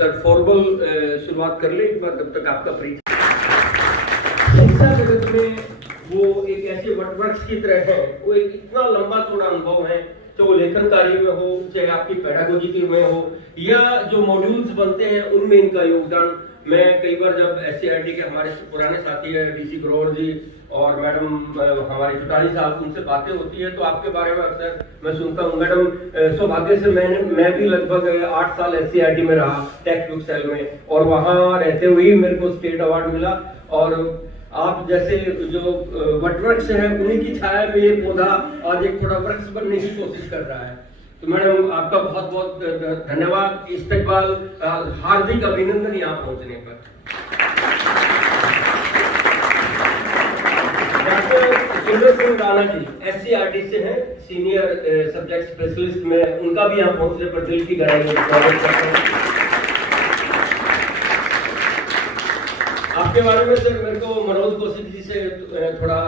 Sir formal शुरुआत कर ले एक बार, तब तक आपका परिचय। शिक्षा जगत में वो एक ऐसे वटवृक्ष की तरह है, वो एक इतना लंबा चौड़ा अनुभव है, चाहे वो लेखन कार्य में हो, चाहे आपकी पेडागोजी में हो, या जो मॉड्यूल्स बनते हैं उनमें इनका योगदान। मैं कई बार जब SCRT के हमारे पुराने साथी है DC ग्रोवर जी और मैडम हमारे चुटानी साहब, उनसे बातें होती है तो आपके बारे में अक्सर मैं सुनता हूँ। मैडम सौभाग्य से मैं भी लगभग 8 साल SCRT में रहा, टेक्स्ट बुक सेल में, और वहां रहते हुए ही मेरे को स्टेट अवार्ड मिला। और आप जैसे जो वटवृक्ष है उन्हीं की छाया में ये पौधा आज एक थोड़ा वृक्ष बनने की कोशिश कर रहा है। तो मैडम आपका बहुत बहुत धन्यवाद, इस्तकबाल, हार्दिक अभिनंदन यहाँ पहुंचने पर। डॉक्टर सुंदर सिंह राणा जी SCRT से हैं, सीनियर सब्जेक्ट स्पेशलिस्ट में, उनका भी यहाँ पहुंचने पर दिल की गहराई से स्वागत करते हैं। आपके बारे में सर मेरे को मनोज कौशिक जी से थोड़ा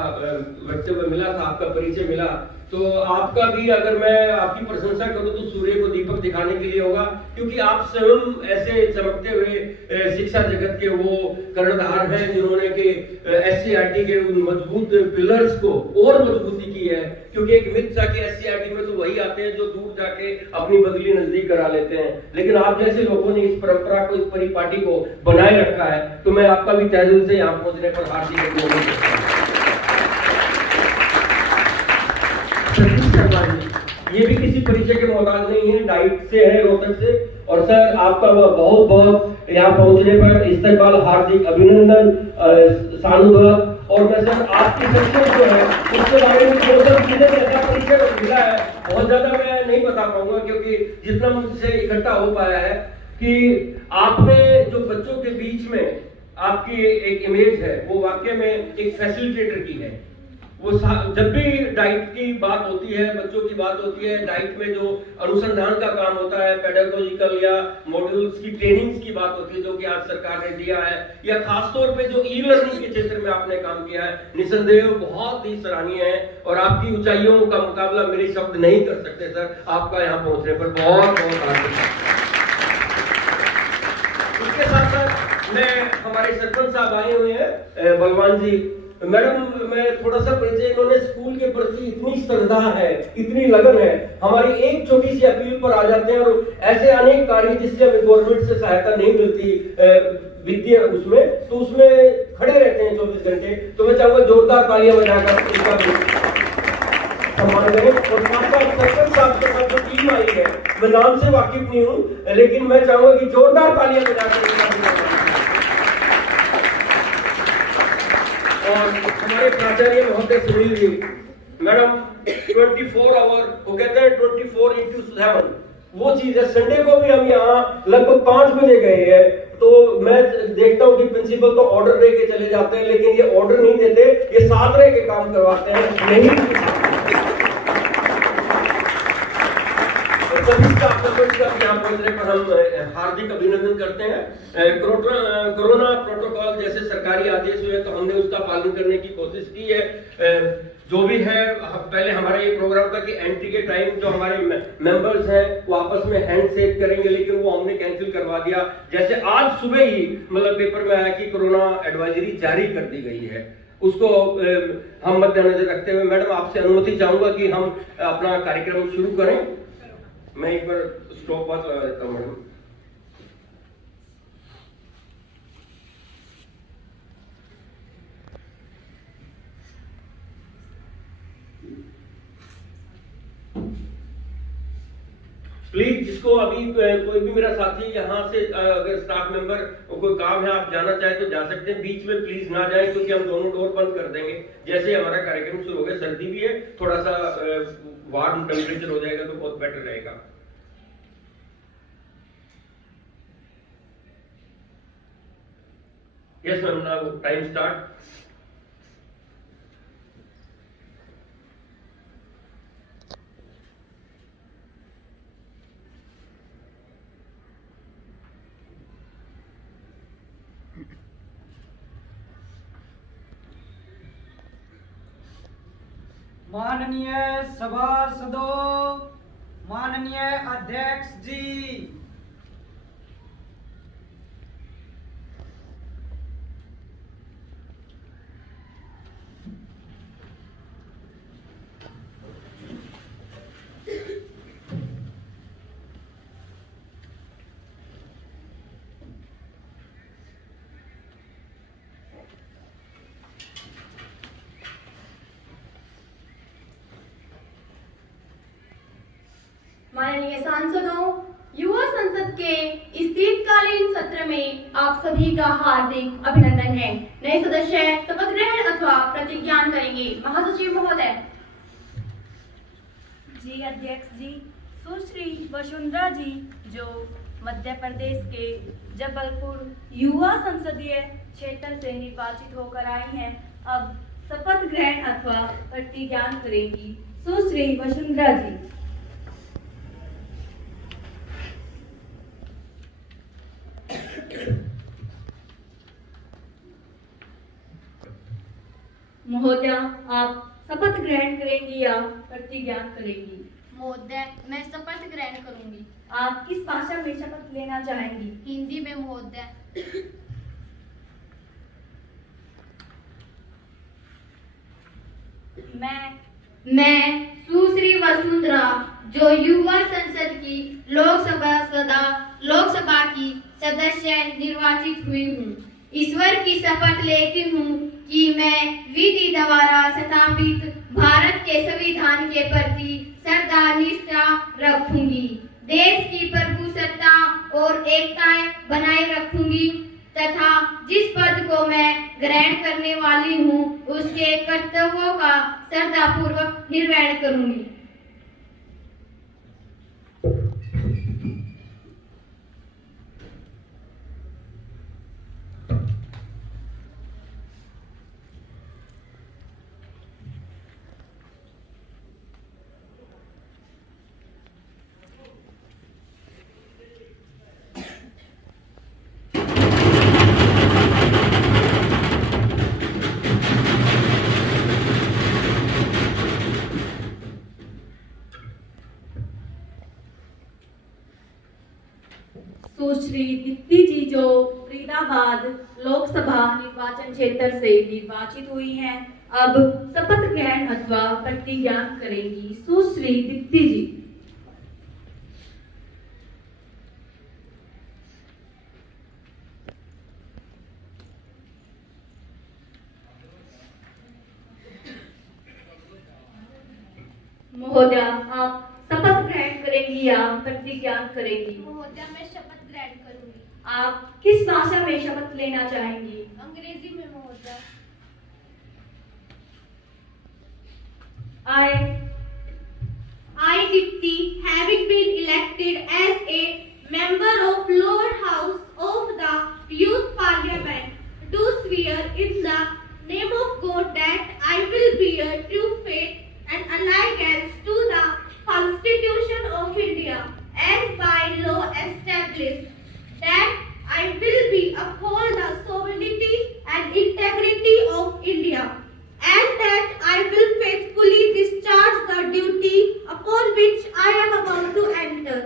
वक्तव्य मिला था, आपका परिचय मिला, तो आपका भी अगर मैं आपकी प्रशंसा करूं तो सूर्य को दीपक दिखाने के लिए होगा, क्योंकि आप स्वयं ऐसे चमकते हुए शिक्षा जगत के वो कर्णधार हैं जिन्होंने कि SCRT के उन मजबूत पिलर्स को और मजबूती की है। क्योंकि एक मिथ था कि SCRT में तो वही आते हैं जो दूर जाके अपनी बदली नजदीक करा लेते हैं, लेकिन आप जैसे लोगों ने इस परंपरा को, इस परिपाटी को बनाए रखा है, तो मैं आपका भी तहे दिल से यहाँ पहुंचने पर हार्दिक अभिनंदन करता हूं। ये भी किसी परिचय के मोहताज नहीं है, डाइट से है, रोहतक से, और सर आपका बहुत बहुत यहाँ पहुंचने पर इस्तकबाल, हार्दिक अभिनंदन, साधुवाद। और मैं सर आपकी सक्सेस जो है उसके बारे में थोड़ा चीजें ऐसा परिचय मिला है, बहुत ज्यादा मैं नहीं बता पाऊंगा, क्योंकि जितना मुझसे इकट्ठा हो पाया है कि आपने जो बच्चों के बीच में आपकी एक इमेज है वो वाकई में एक फैसिलिटेटर की है। वो जब भी डाइट की बात होती है, बच्चों की बात होती है, डाइट में जो अनुसंधान का काम होता है, पेडागोजिकल या मॉड्यूल्स की ट्रेनिंग्स की बात होती है जो कि आज सरकार ने दिया है, या खासतौर पे जो ई लर्निंग के क्षेत्र में आपने काम किया है, निसंदेह बहुत ही सराहनीय है। और आपकी ऊंचाइयों का मुकाबला मेरे शब्द नहीं कर सकते सर, आपका यहाँ पहुंचने पर बहुत बहुत आभार। इसके साथ साथ मैं हमारे सरपंच साहब आए हुए हैं, बलवान जी। मैडम मैं थोड़ा सा परिचय, इन्होंने स्कूल के प्रति इतनी श्रद्धा है, इतनी लगन है, हमारी एक छोटी सी अपील पर आ जाते हैं, और ऐसे अनेक कार्य जिससे हमें गवर्नमेंट से सहायता नहीं मिलती वित्तीय उसमें, तो उसमें खड़े रहते हैं 24 घंटे। तो मैं चाहूंगा जोरदार तालियां बजाकर इसका सम्मान करें। और साथ साथ सरपंच साहब के साथ जो टीम आई है, मैं नाम से वाकिफ नहीं हूँ, लेकिन मैं चाहूंगा कि जोरदार तालियां बजाकर। और हमारे प्राचार्य महोदय सुनील जी, मैडम 24 आवर, वो कहते हैं 24x7, वो चीज है। संडे को भी हम यहाँ लगभग 5 बजे गए हैं, तो मैं देखता हूँ कि प्रिंसिपल तो ऑर्डर दे के चले जाते हैं, लेकिन ये ऑर्डर नहीं देते, ये साथ रह के काम करवाते हैं। नहीं सभी स्टाफ मेंबर्स का यहाँ पहुंचने पर हम हार्दिक अभिनंदन करते हैं। कोरोना प्रोटोकॉल जैसे सरकारी आदेश हुए तो हमने उसका पालन करने की कोशिश की है। जो भी है, पहले हमारा ये प्रोग्राम था कि एंट्री के टाइम जो हमारे मेंबर्स हैं वो आपस में हैंड शेक करेंगे, लेकिन वो हमने कैंसिल करवा दिया। जैसे आज सुबह ही मतलब पेपर में आया कि कोरोना एडवाइजरी जारी कर दी गई है, उसको हम मद्देनजर रखते हुए मैडम आपसे अनुमति चाहूंगा कि हम अपना कार्यक्रम शुरू करें। मैं एक बार स्टॉप वॉच लगा देता हूँ मैडम। प्लीज जिसको अभी कोई भी मेरा साथी यहाँ से अगर स्टाफ मेंबर कोई काम है, आप जाना चाहे तो जा सकते हैं, बीच में प्लीज ना जाए, क्योंकि हम दोनों डोर बंद कर देंगे जैसे हमारा कार्यक्रम शुरू हो गया। सर्दी भी है, थोड़ा सा वार्म टेम्परेचर हो जाएगा तो बहुत बेटर रहेगा। Yes ma'am, now time start. माननीय सभासदों, माननीय अध्यक्ष जी, माननीय सांसदों, युवा संसद के इस शीतकालीन सत्र में आप सभी का हार्दिक अभिनंदन है। नए सदस्य शपथ ग्रहण अथवा प्रतिज्ञान करेंगे। महासचिव महोदय। जी अध्यक्ष जी, सुश्री वसुंधरा जी जो मध्य प्रदेश के जबलपुर युवा संसदीय क्षेत्र से निर्वाचित होकर आई हैं, अब शपथ ग्रहण अथवा प्रतिज्ञान करेंगी। सुश्री वसुंधरा जी। महोदय, आप शपथ ग्रहण करेंगी या प्रतिज्ञान करेंगी? महोदय, मैं शपथ ग्रहण करूंगी। आप किस भाषा में शपथ लेना चाहेंगी? हिंदी में महोदय। मैं सुश्री वसुंधरा जो युवा संसद की लोकसभा की सदस्य निर्वाचित हुई हूँ, ईश्वर की शपथ लेती हूँ कि मैं विधि द्वारा स्थापित भारत के संविधान के प्रति श्रद्धा निष्ठा रखूंगी, देश की प्रभुसत्ता और एकता बनाए रखूंगी तथा जिस पद को मैं ग्रहण करने वाली हूँ उसके कर्तव्यों का श्रद्धापूर्वक निर्वहन करूंगी। सुश्री दीप्ति जी जो फरीदाबाद लोकसभा निर्वाचन क्षेत्र से निर्वाचित हुई हैं, अब शपथ ग्रहण अथवा प्रतिज्ञान करेंगी। सुश्री दीप्ति जी। महोदय, आप शपथ ग्रहण करेंगी या प्रतिज्ञान करेंगी? महोदय, मैं शपथ ग्रहण करूंगी। आप किस भाषा में शपथ लेना चाहेंगी? अंग्रेजी में महोदय। I Dipti, having been elected as a member of lower house of the youth parliament, do swear in the name of God that I will bear true faith and allegiance to the Constitution of India as by law established, that I will be uphold the sovereignty and integrity of India, and that I will faithfully discharge the duty upon which I am about to enter.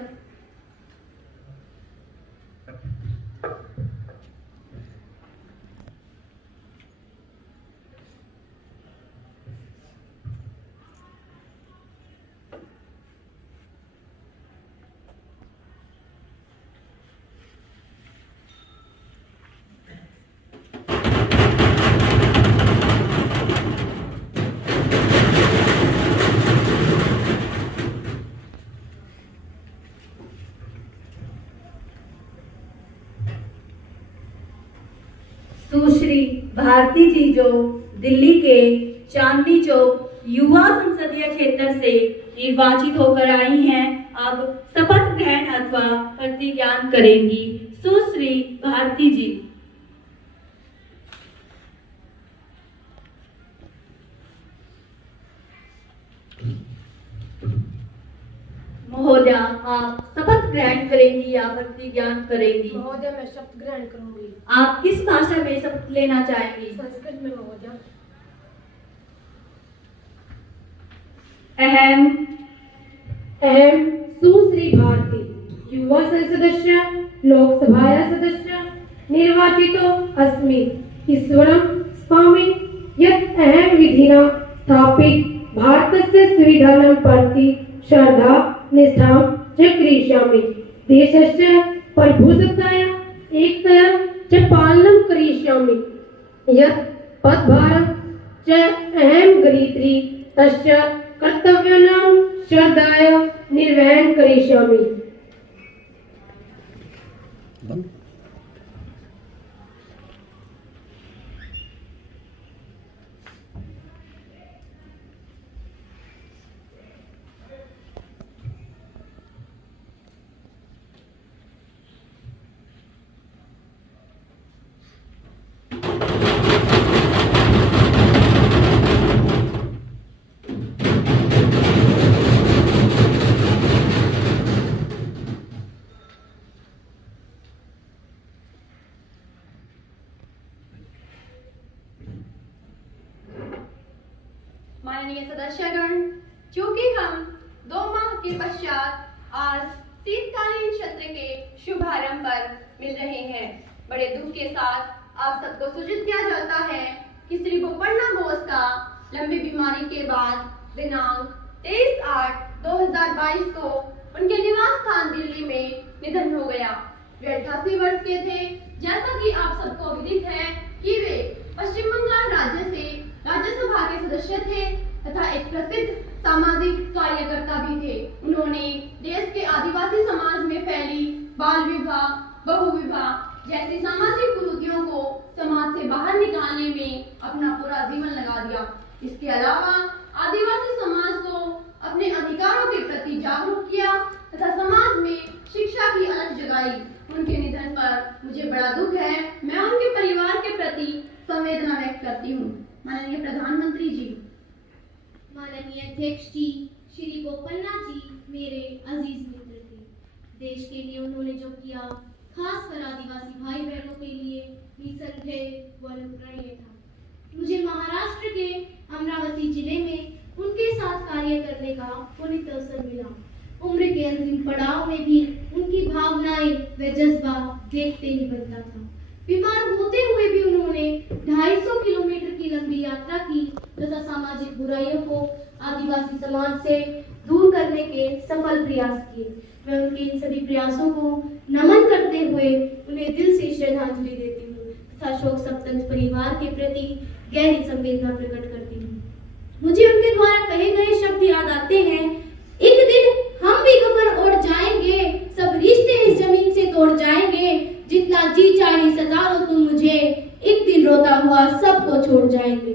सुश्री भारती जी जो दिल्ली के चांदनी चौक युवा संसदीय क्षेत्र से निर्वाचित होकर आई हैं, अब शपथ ग्रहण अथवा प्रतिज्ञान करेंगी। सुश्री भारती जी। महोदय, आप शपथ ग्रहण करेंगी या प्रतिज्ञान करेंगी? महोदय, मैं शपथ ग्रहण करूंगी। आप किस भाषा में शपथ लेना चाहेंगी? संस्कृत में महोदय। अहम सुश्री भारती युवा सदस्य लोकसभाया सदस्य निर्वाचितो अस्मि ईश्वरं स्वामि यत् अहं विधिना स्थापित भारतस्य संविधानं प्रति श्रद्धा निष्ठां च करिष्यामि, देशस्य प्रभुसत्ताया एकतया च पालनं करिष्यामि, यत् पदभारं च अहं गृहीत्री तस्य कर्तव्यानां श्रद्धाया निर्वहन करिष्यामि। माननीय सदस्यगण, चूंकि हम 2 माह के पश्चात आज शीतकालीन सत्र के शुभारंभ पर मिल रहे हैं, बड़े दुख के साथ आप सबको सूचित किया जाता है कि श्री बोपन्ना बोस का लंबी बीमारी के बाद दिनांक 23/8/2022 को उनके निवास स्थान दिल्ली में निधन हो गया। वे 88 वर्ष के थे। जैसा कि आप सबको विदित है कि वे पश्चिम बंगाल राज्य से राज्यसभा के सदस्य थे तथा एक प्रसिद्ध सामाजिक कार्यकर्ता भी थे। उन्होंने देश के आदिवासी समाज में फैली बाल विवाह, बहु विवाह जैसी सामाजिक कुरीतियों को समाज से बाहर निकालने में अपना पूरा जीवन लगा दिया। इसके अलावा आदिवासी समाज को अपने अधिकारों के प्रति जागरूक किया तथा समाज में शिक्षा की अलख जगाई। उनके निधन पर मुझे बड़ा दुख है। मैं उनके परिवार के प्रति संवेदना व्यक्त करती हूँ। माननीय प्रधानमंत्री जी, माननीय अध्यक्ष जी, श्री बोपन्ना जी मेरे अजीज मित्र थे। देश के लिए उन्होंने जो किया, खासकर आदिवासी भाई बहनों के लिए निसंदेह व अनुकरणीय था। मुझे महाराष्ट्र के अमरावती जिले में उनके साथ कार्य करने का पुनीत अवसर मिला। उम्र के अंतिम पड़ाव में भी उनकी भावनाएं व जज्बा देखते ही बनता था। बीमार होते हुए भी उन्होंने 250 किलोमीटर की लंबी यात्रा की तथा सामाजिक बुराइयों को आदिवासी समाज से दूर करने के सफल प्रयास किए। मैं उनके इन सभी प्रयासों को नमन करते हुए उन्हें दिल से श्रद्धांजलि देती हूँ तथा शोक संतप्त परिवार के प्रति गहरी संवेदना प्रकट करती हूँ। मुझे उनके द्वारा कहे गए शब्द याद आते हैं, एक दिन हम भी कफन ओढ़ जाएंगे, सब रिश्ते इस जमीन से तोड़ जाएंगे, जितना जी चाहे सता लो तुम मुझे, एक दिन रोता हुआ सबको छोड़ जाएंगे।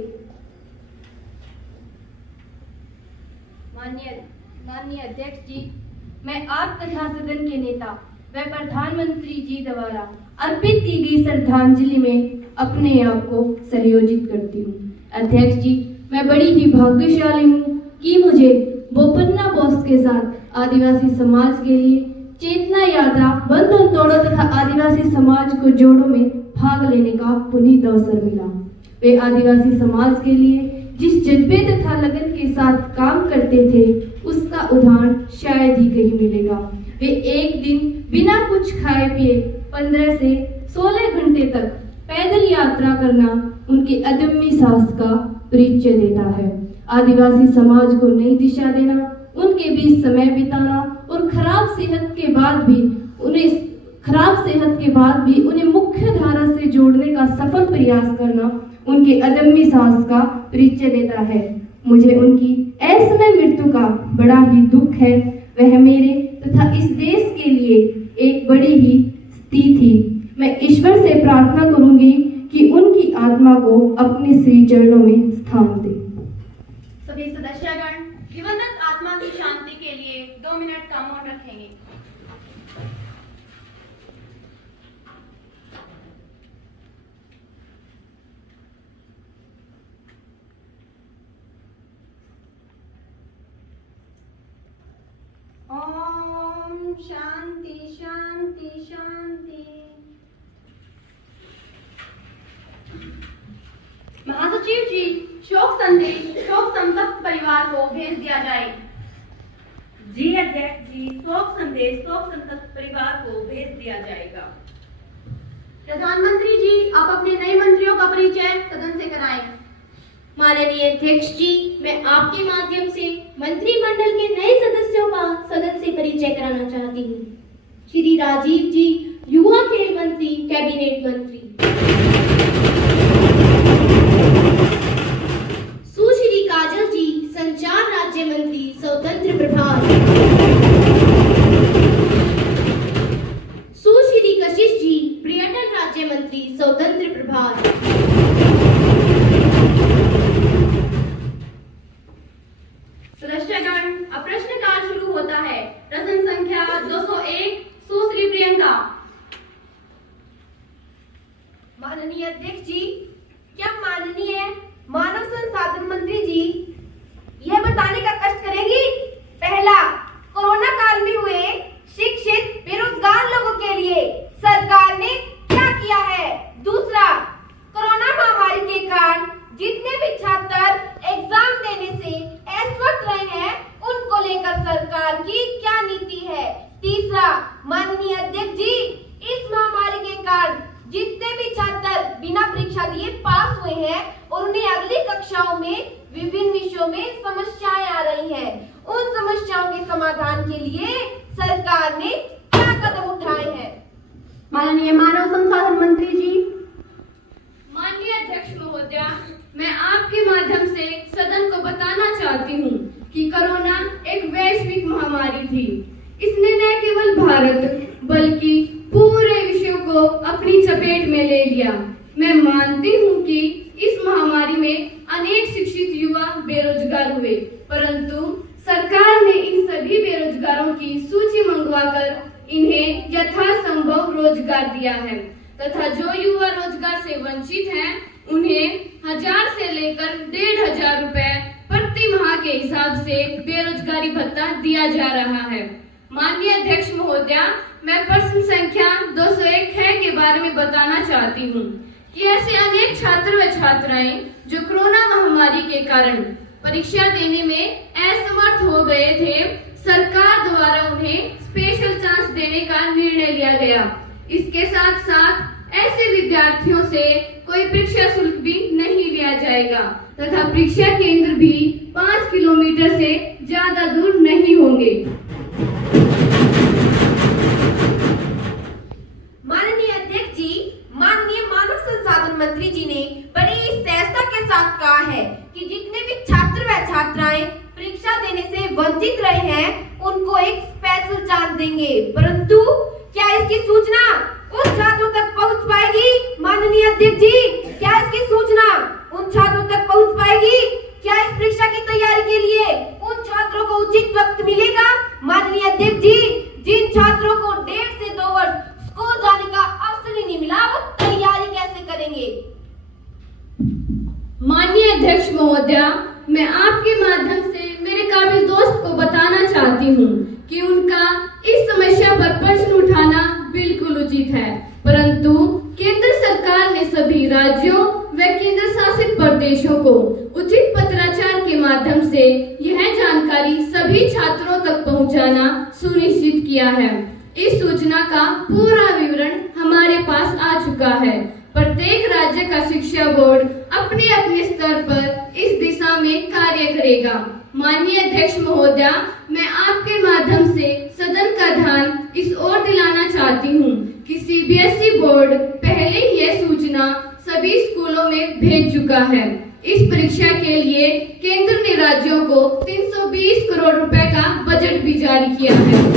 माननीय अध्यक्ष जी, मैं आप तथा सदन के नेता व प्रधानमंत्री जी द्वारा अर्पित की गई श्रद्धांजलि में अपने आप को संयोजित करती हूँ। अध्यक्ष जी, मैं बड़ी ही भाग्यशाली हूँ कि मुझे बोपन्ना बोस के साथ आदिवासी समाज के लिए चेतना यात्रा, बंधन तोड़ो तथा आदिवासी समाज को जोड़ो में भाग लेने का पुनीत अवसर मिला। वे आदिवासी समाज के लिए जिस जज्बे तथा लगन के साथ काम करते थे, उसका उदाहरण शायद ही कहीं मिलेगा। वे एक दिन बिना कुछ खाए पिए 15 से 16 घंटे तक पैदल यात्रा करना उनके अदम्य साहस का परिचय देता है। आदिवासी समाज को नई दिशा देना, उनके बीच समय बिताना और खराब सेहत के बाद भी उन्हें मुख्य धारा से जोड़ने का सफल प्रयास करना उनके अदम्य साहस का परिचय देता है। मुझे उनकी असमय मृत्यु का बड़ा ही दुख है। वह मेरे तथा इस देश के लिए एक बड़ी ही स्थिति थी। मैं ईश्वर से प्रार्थना करूंगी कि उनकी आत्मा को अपने श्री चरणों में स्थान दे। सभी सदस्यगण दिवंगत आत्मा की शांति के लिए 2 मिनट का मौन रखेंगे। ओम शांति शांति शांति। महासचिव जी, शोक संदेश शोक संतप्त परिवार को भेज दिया जाए। जी अध्यक्ष जी, शोक संदेश शोक संतप्त परिवार को भेज दिया जाएगा। प्रधानमंत्री जी, आप अपने नए मंत्रियों का परिचय सदन से कराएं। माननीय अध्यक्ष जी, मैं आपके माध्यम से मंत्रिमंडल के नए सदस्यों का सदन से परिचय कराना चाहती हूँ। श्री राजीव जी, युवा खेल मंत्री, कैबिनेट मंत्री। सुश्री काजल जी, संचार राज्य मंत्री, स्वतंत्र प्रभार। प्रियंका। माननीय अध्यक्ष जी, क्या माननीय मानव संसाधन मंत्री जी यह बताने का कष्ट करेंगी, पहला, कोरोना काल में हुए शिक्षित बेरोजगार लोगों के लिए सरकार ने क्या किया है। दूसरा, कोरोना महामारी के कारण जितने भी छात्र एग्जाम देने से असमर्थ रहे हैं, उनको लेकर सरकार की क्या नीति है। तीसरा, माननीय अध्यक्ष जी, इस महामारी के कारण जितने भी छात्र बिना परीक्षा दिए पास हुए हैं और उन्हें अगली कक्षाओं में विभिन्न विषयों में समस्याएं आ रही हैं, उन समस्याओं के समाधान के लिए सरकार ने क्या कदम उठाए हैं। माननीय मानव संसाधन मंत्री जी। माननीय अध्यक्ष महोदया, मैं आपके माध्यम से सदन को बताना चाहती हूँ कि कोरोना एक वैश्विक महामारी थी। इसने न केवल भारत बल्कि पूरे विश्व को अपनी चपेट में ले लिया। मैं मानती हूँ कि इस महामारी में अनेक शिक्षित युवा बेरोजगार हुए, परंतु सरकार ने इन सभी बेरोजगारों की सूची मंगवाकर इन्हें यथासंभव रोजगार दिया है तथा जो युवा रोजगार से वंचित हैं, उन्हें 1000 से लेकर 1500 रुपए प्रति माह के हिसाब से बेरोजगारी भत्ता दिया जा रहा है। माननीय अध्यक्ष महोदया, मैं प्रश्न संख्या 201 के बारे में बताना चाहती हूँ कि ऐसे अनेक छात्र व छात्राएं जो कोरोना महामारी के कारण परीक्षा देने में असमर्थ हो गए थे, सरकार द्वारा उन्हें स्पेशल चांस देने का निर्णय लिया गया। इसके साथ साथ ऐसे विद्यार्थियों से कोई परीक्षा शुल्क भी नहीं लिया जाएगा तथा परीक्षा केंद्र भी 5 किलोमीटर से ज्यादा दूर नहीं होंगे। माननीय अध्यक्ष जी, माननीय मानव संसाधन मंत्री जी ने बड़ी सहजता के साथ कहा है कि जितने भी छात्र व छात्राएं परीक्षा देने से वंचित रहे हैं, उनको एक स्पेशल चांस देंगे, परंतु क्या इसकी सूचना उन छात्रों तक पहुंच पाएगी। माननीय अध्यक्ष जी, क्या इसकी सूचना उन छात्रों तक पहुंच पाएगी। क्या इस परीक्षा की तैयारी के लिए उन छात्रों को उचित वक्त मिलेगा। माननीय अध्यक्ष जी, जिन छात्रों को 1.5 से 2 वर्ष स्कूल जाने का अवसर ही नहीं मिला, वो तैयारी कैसे करेंगे। माननीय अध्यक्ष महोदया, मैं आपके माध्यम से मेरे काबिल दोस्त को बताना चाहती हूँ कि उनका इस समस्या पर प्रश्न उठाना बिल्कुल उचित है, परंतु केंद्र सरकार ने सभी राज्यों व केंद्र शासित प्रदेशों को उचित पत्राचार के माध्यम से यह जानकारी सभी छात्रों तक पहुंचाना सुनिश्चित किया है। इस सूचना का पूरा विवरण हमारे पास आ चुका है। प्रत्येक राज्य का शिक्षा बोर्ड अपने अपने स्तर पर इस दिशा में कार्य करेगा। माननीय अध्यक्ष महोदया, मैं आपके माध्यम से सदन का ध्यान इस ओर दिलाना चाहती हूँ कि सीबीएसई बोर्ड पहले ही यह सूचना सभी स्कूलों में भेज चुका है। इस परीक्षा के लिए केंद्र ने राज्यों को 320 करोड़ रुपए का बजट भी जारी किया है।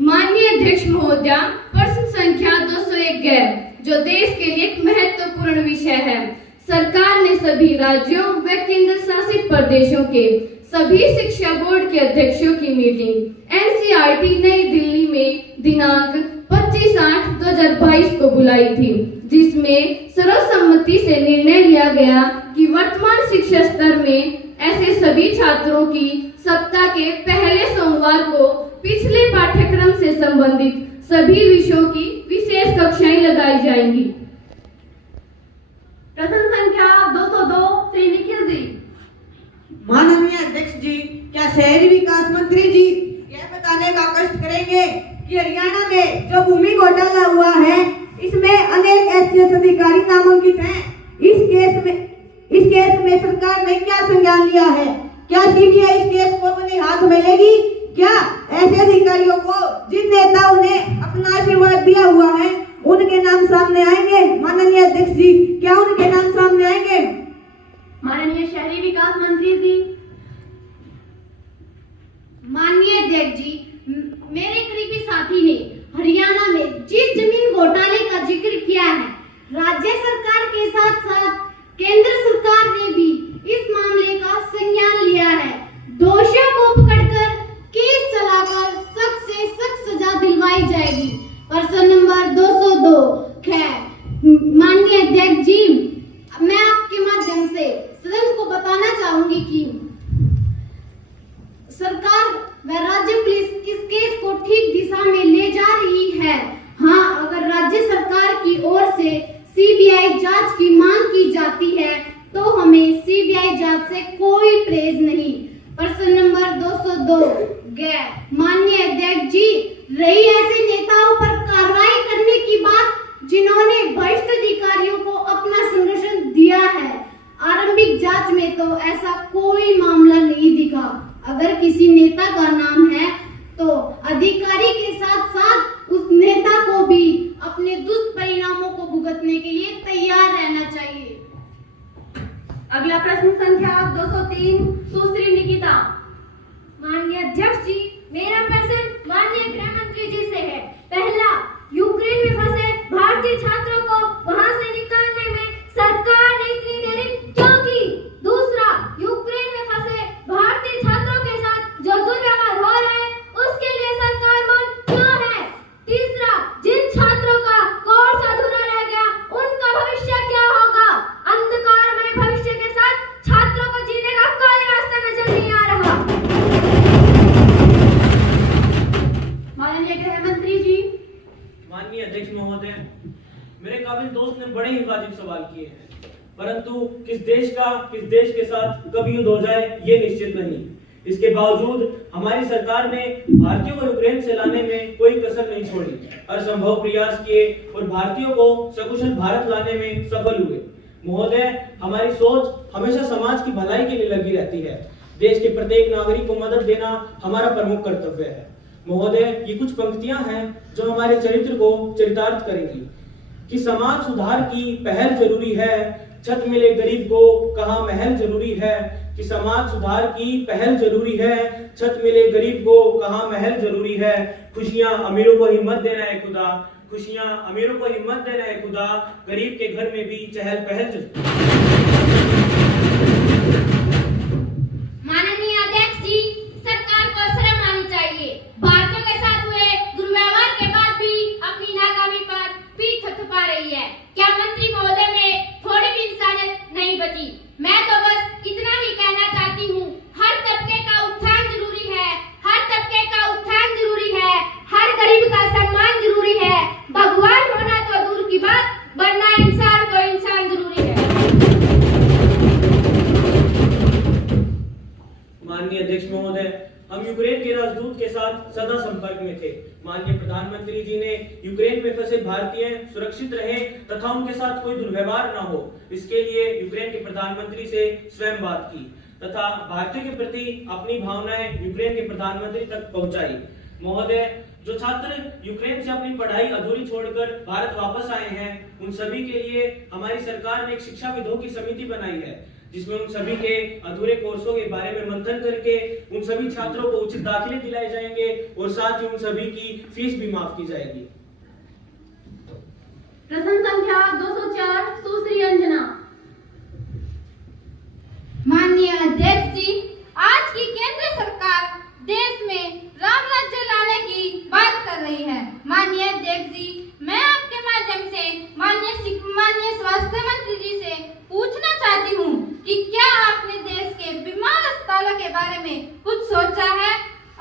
माननीय अध्यक्ष महोदया, प्रश्न संख्या 201 जो देश के लिए एक महत्वपूर्ण विषय है। सरकार ने सभी राज्यों व केंद्र शासित प्रदेशों के सभी शिक्षा बोर्ड के अध्यक्षों की मीटिंग एनसीईआरटी नई दिल्ली में दिनांक 25/8/2022 को बुलाई थी, जिसमें सर्वसम्मति से निर्णय लिया गया कि वर्तमान शिक्षा स्तर में ऐसे सभी छात्रों की सप्ताह के पहले सोमवार को पिछले पाठ्यक्रम से संबंधित सभी विषयों की विशेष कक्षाएं लगाई जाएंगी। प्रश्न संख्या 202 श्री निखिल जी। माननीय अध्यक्ष जी, क्या शहरी विकास मंत्री जी यह बताने का कष्ट करेंगे कि हरियाणा में जो भूमि घोटाला हुआ है, इसमें अनेक एससीएस अधिकारी नामांकित हैं। इस केस में सरकार ने क्या संज्ञान लिया है। क्या सीबीआई इस केस को अपने हाथ में लेगी। क्या ऐसे अधिकारियों को जिन नेताओं ने अपना आशीर्वाद दिया हुआ है, उनके नाम सामने आएंगे। माननीय अध्यक्ष जी, क्या उनके नाम सामने आएंगे। माननीय शहरी विकास मंत्री जी। माननीय अध्यक्ष जी, मेरे करीबी साथी ने हरियाणा में जिस जमीन घोटाले का जिक्र किया है, राज्य सरकार के साथ साथ केंद्र सरकार ने भी इस मामले का संज्ञान लिया है। दोषियों को पकड़कर केस चलाकर सख्त सदन को बताना चाहूंगी कि सरकार व राज्य पुलिस इस केस को ठीक दिशा में ले जा रही है। हाँ, अगर राज्य सरकार की ओर से सीबीआई जांच की मांग की जाती है तो हमें सीबीआई जांच से कोई परहेज नहीं। प्रश्न नंबर 202 गैर माननीय अध्यक्ष जी, रही ऐसे नेताओं पर कार्रवाई करने की बात जिन्होंने वरिष्ठ अधिकारियों को अपना संरक्षण दिया है। आरंभिक जांच में तो ऐसा कोई मामला नहीं दिखा। अगर किसी नेता का नाम है तो अधिकारी के साथ साथ उस नेता को भी अपने दुष्परिणामों को भुगतने के लिए तैयार रहना चाहिए। अगला प्रश्न संख्या 203 सुश्री निकिता। माननीय अध्यक्ष जी, मेरा प्रश्न माननीय गृह मंत्री जी से है। पहला, यूक्रेन में फंसे भारतीय छात्रों को वहां से निकालने में सरकार ने इतनी देरी क्यों की? दूसरा, यूक्रेन में फंसे भारतीय छात्रों के साथ जो दुर्व्यवहार हो रहा है उसके लिए सरकार मौन क्यों है? तीसरा, जिन छात्रों का कोर्स अधूरा रह गया उनका भविष्य क्या होगा? अंधकारमय भविष्य के साथ छात्रों को जीने का कोई रास्ता नजर नहीं आ रहा। माननीय गृह मंत्री जी। माननीय अध्यक्ष महोदय, मेरे काबिल दोस्त ने बड़े ही वाजिब सवाल किए हैं, परंतु किस देश के साथ कब युद्ध हो जाए ये निश्चित नहीं। इसके बावजूद हमारी सरकार ने भारतीयों को यूक्रेन से लाने में कोई कसर नहीं छोड़ी। हर संभव प्रयास किए और भारतीयों को सकुशल भारत लाने में सफल हुए। महोदय, हमारी सोच हमेशा समाज की भलाई के लिए लगी रहती है। देश के प्रत्येक नागरिक को मदद देना हमारा प्रमुख कर्तव्य है। महोदय, ये कुछ पंक्तियां हैं जो हमारे चरित्र को चरितार्थ करेंगी कि समाज सुधार की पहल जरूरी है, छत मिले गरीब को कहाँ महल जरूरी है। कि समाज सुधार की पहल जरूरी है, छत मिले गरीब को कहाँ महल जरूरी है। खुशियां अमीरों को हिम्मत देना है खुदा, खुशियां अमीरों को हिम्मत देना है खुदा, गरीब के घर में भी चहल पहल माननीय अध्यक्ष जी, सरकार को शर्म आनी चाहिए। भारतीयों के साथ हुए दुर्व्यवहार के बाद भी अपनी नाकामी पर पीठ थपथपा रही है। क्या मंत्री महोदय में थोड़ी भी इंसानियत नहीं बची? मैं तो बस इतना ही कहना चाहती हूँ, हर तबके का उत्थान जरूरी है, हर तबके का उत्थान जरूरी है, हर गरीब का सम्मान जरूरी है। भगवान होना तो दूर की बात, बनना इंसान को इंसान जरूरी है। माननीय अध्यक्ष महोदय, हम यूक्रेन के राजदूत के साथ सदा संपर्क में थे। माननीय प्रधानमंत्री जी ने यूक्रेन में फंसे भारतीय सुरक्षित रहें तथा उनके साथ कोई दुर्व्यवहार न हो, इसके लिए यूक्रेन के प्रधानमंत्री से स्वयं बात की तथा भारतीयों के प्रति अपनी भावनाएं यूक्रेन के प्रधानमंत्री तक पहुंचाई। महोदय, जो छात्र यूक्रेन से अपनी पढ़ाई अधूरी छोड़कर भारत वापस आए हैं, उन सभी के लिए हमारी सरकार ने एक शिक्षाविदों की समिति बनाई है, जिसमें उन सभी के अधूरे कोर्सों के बारे में मंथन करके उन सभी छात्रों को उचित दाखिले दिलाए जाएंगे और साथ ही उन सभी की फीस भी माफ की जाएगी। प्रश्न संख्या 204 सुश्री अंजना। माननीय अध्यक्ष जी, आज की केंद्र सरकार देश में राम राज्य लाने की बात कर रही है। माननीय अध्यक्ष जी, मैं आपके माध्यम से माननीय स्वास्थ्य मंत्री जी से पूछना चाहती हूँ कि क्या आपने देश के बीमार अस्पतालों के बारे में कुछ सोचा है?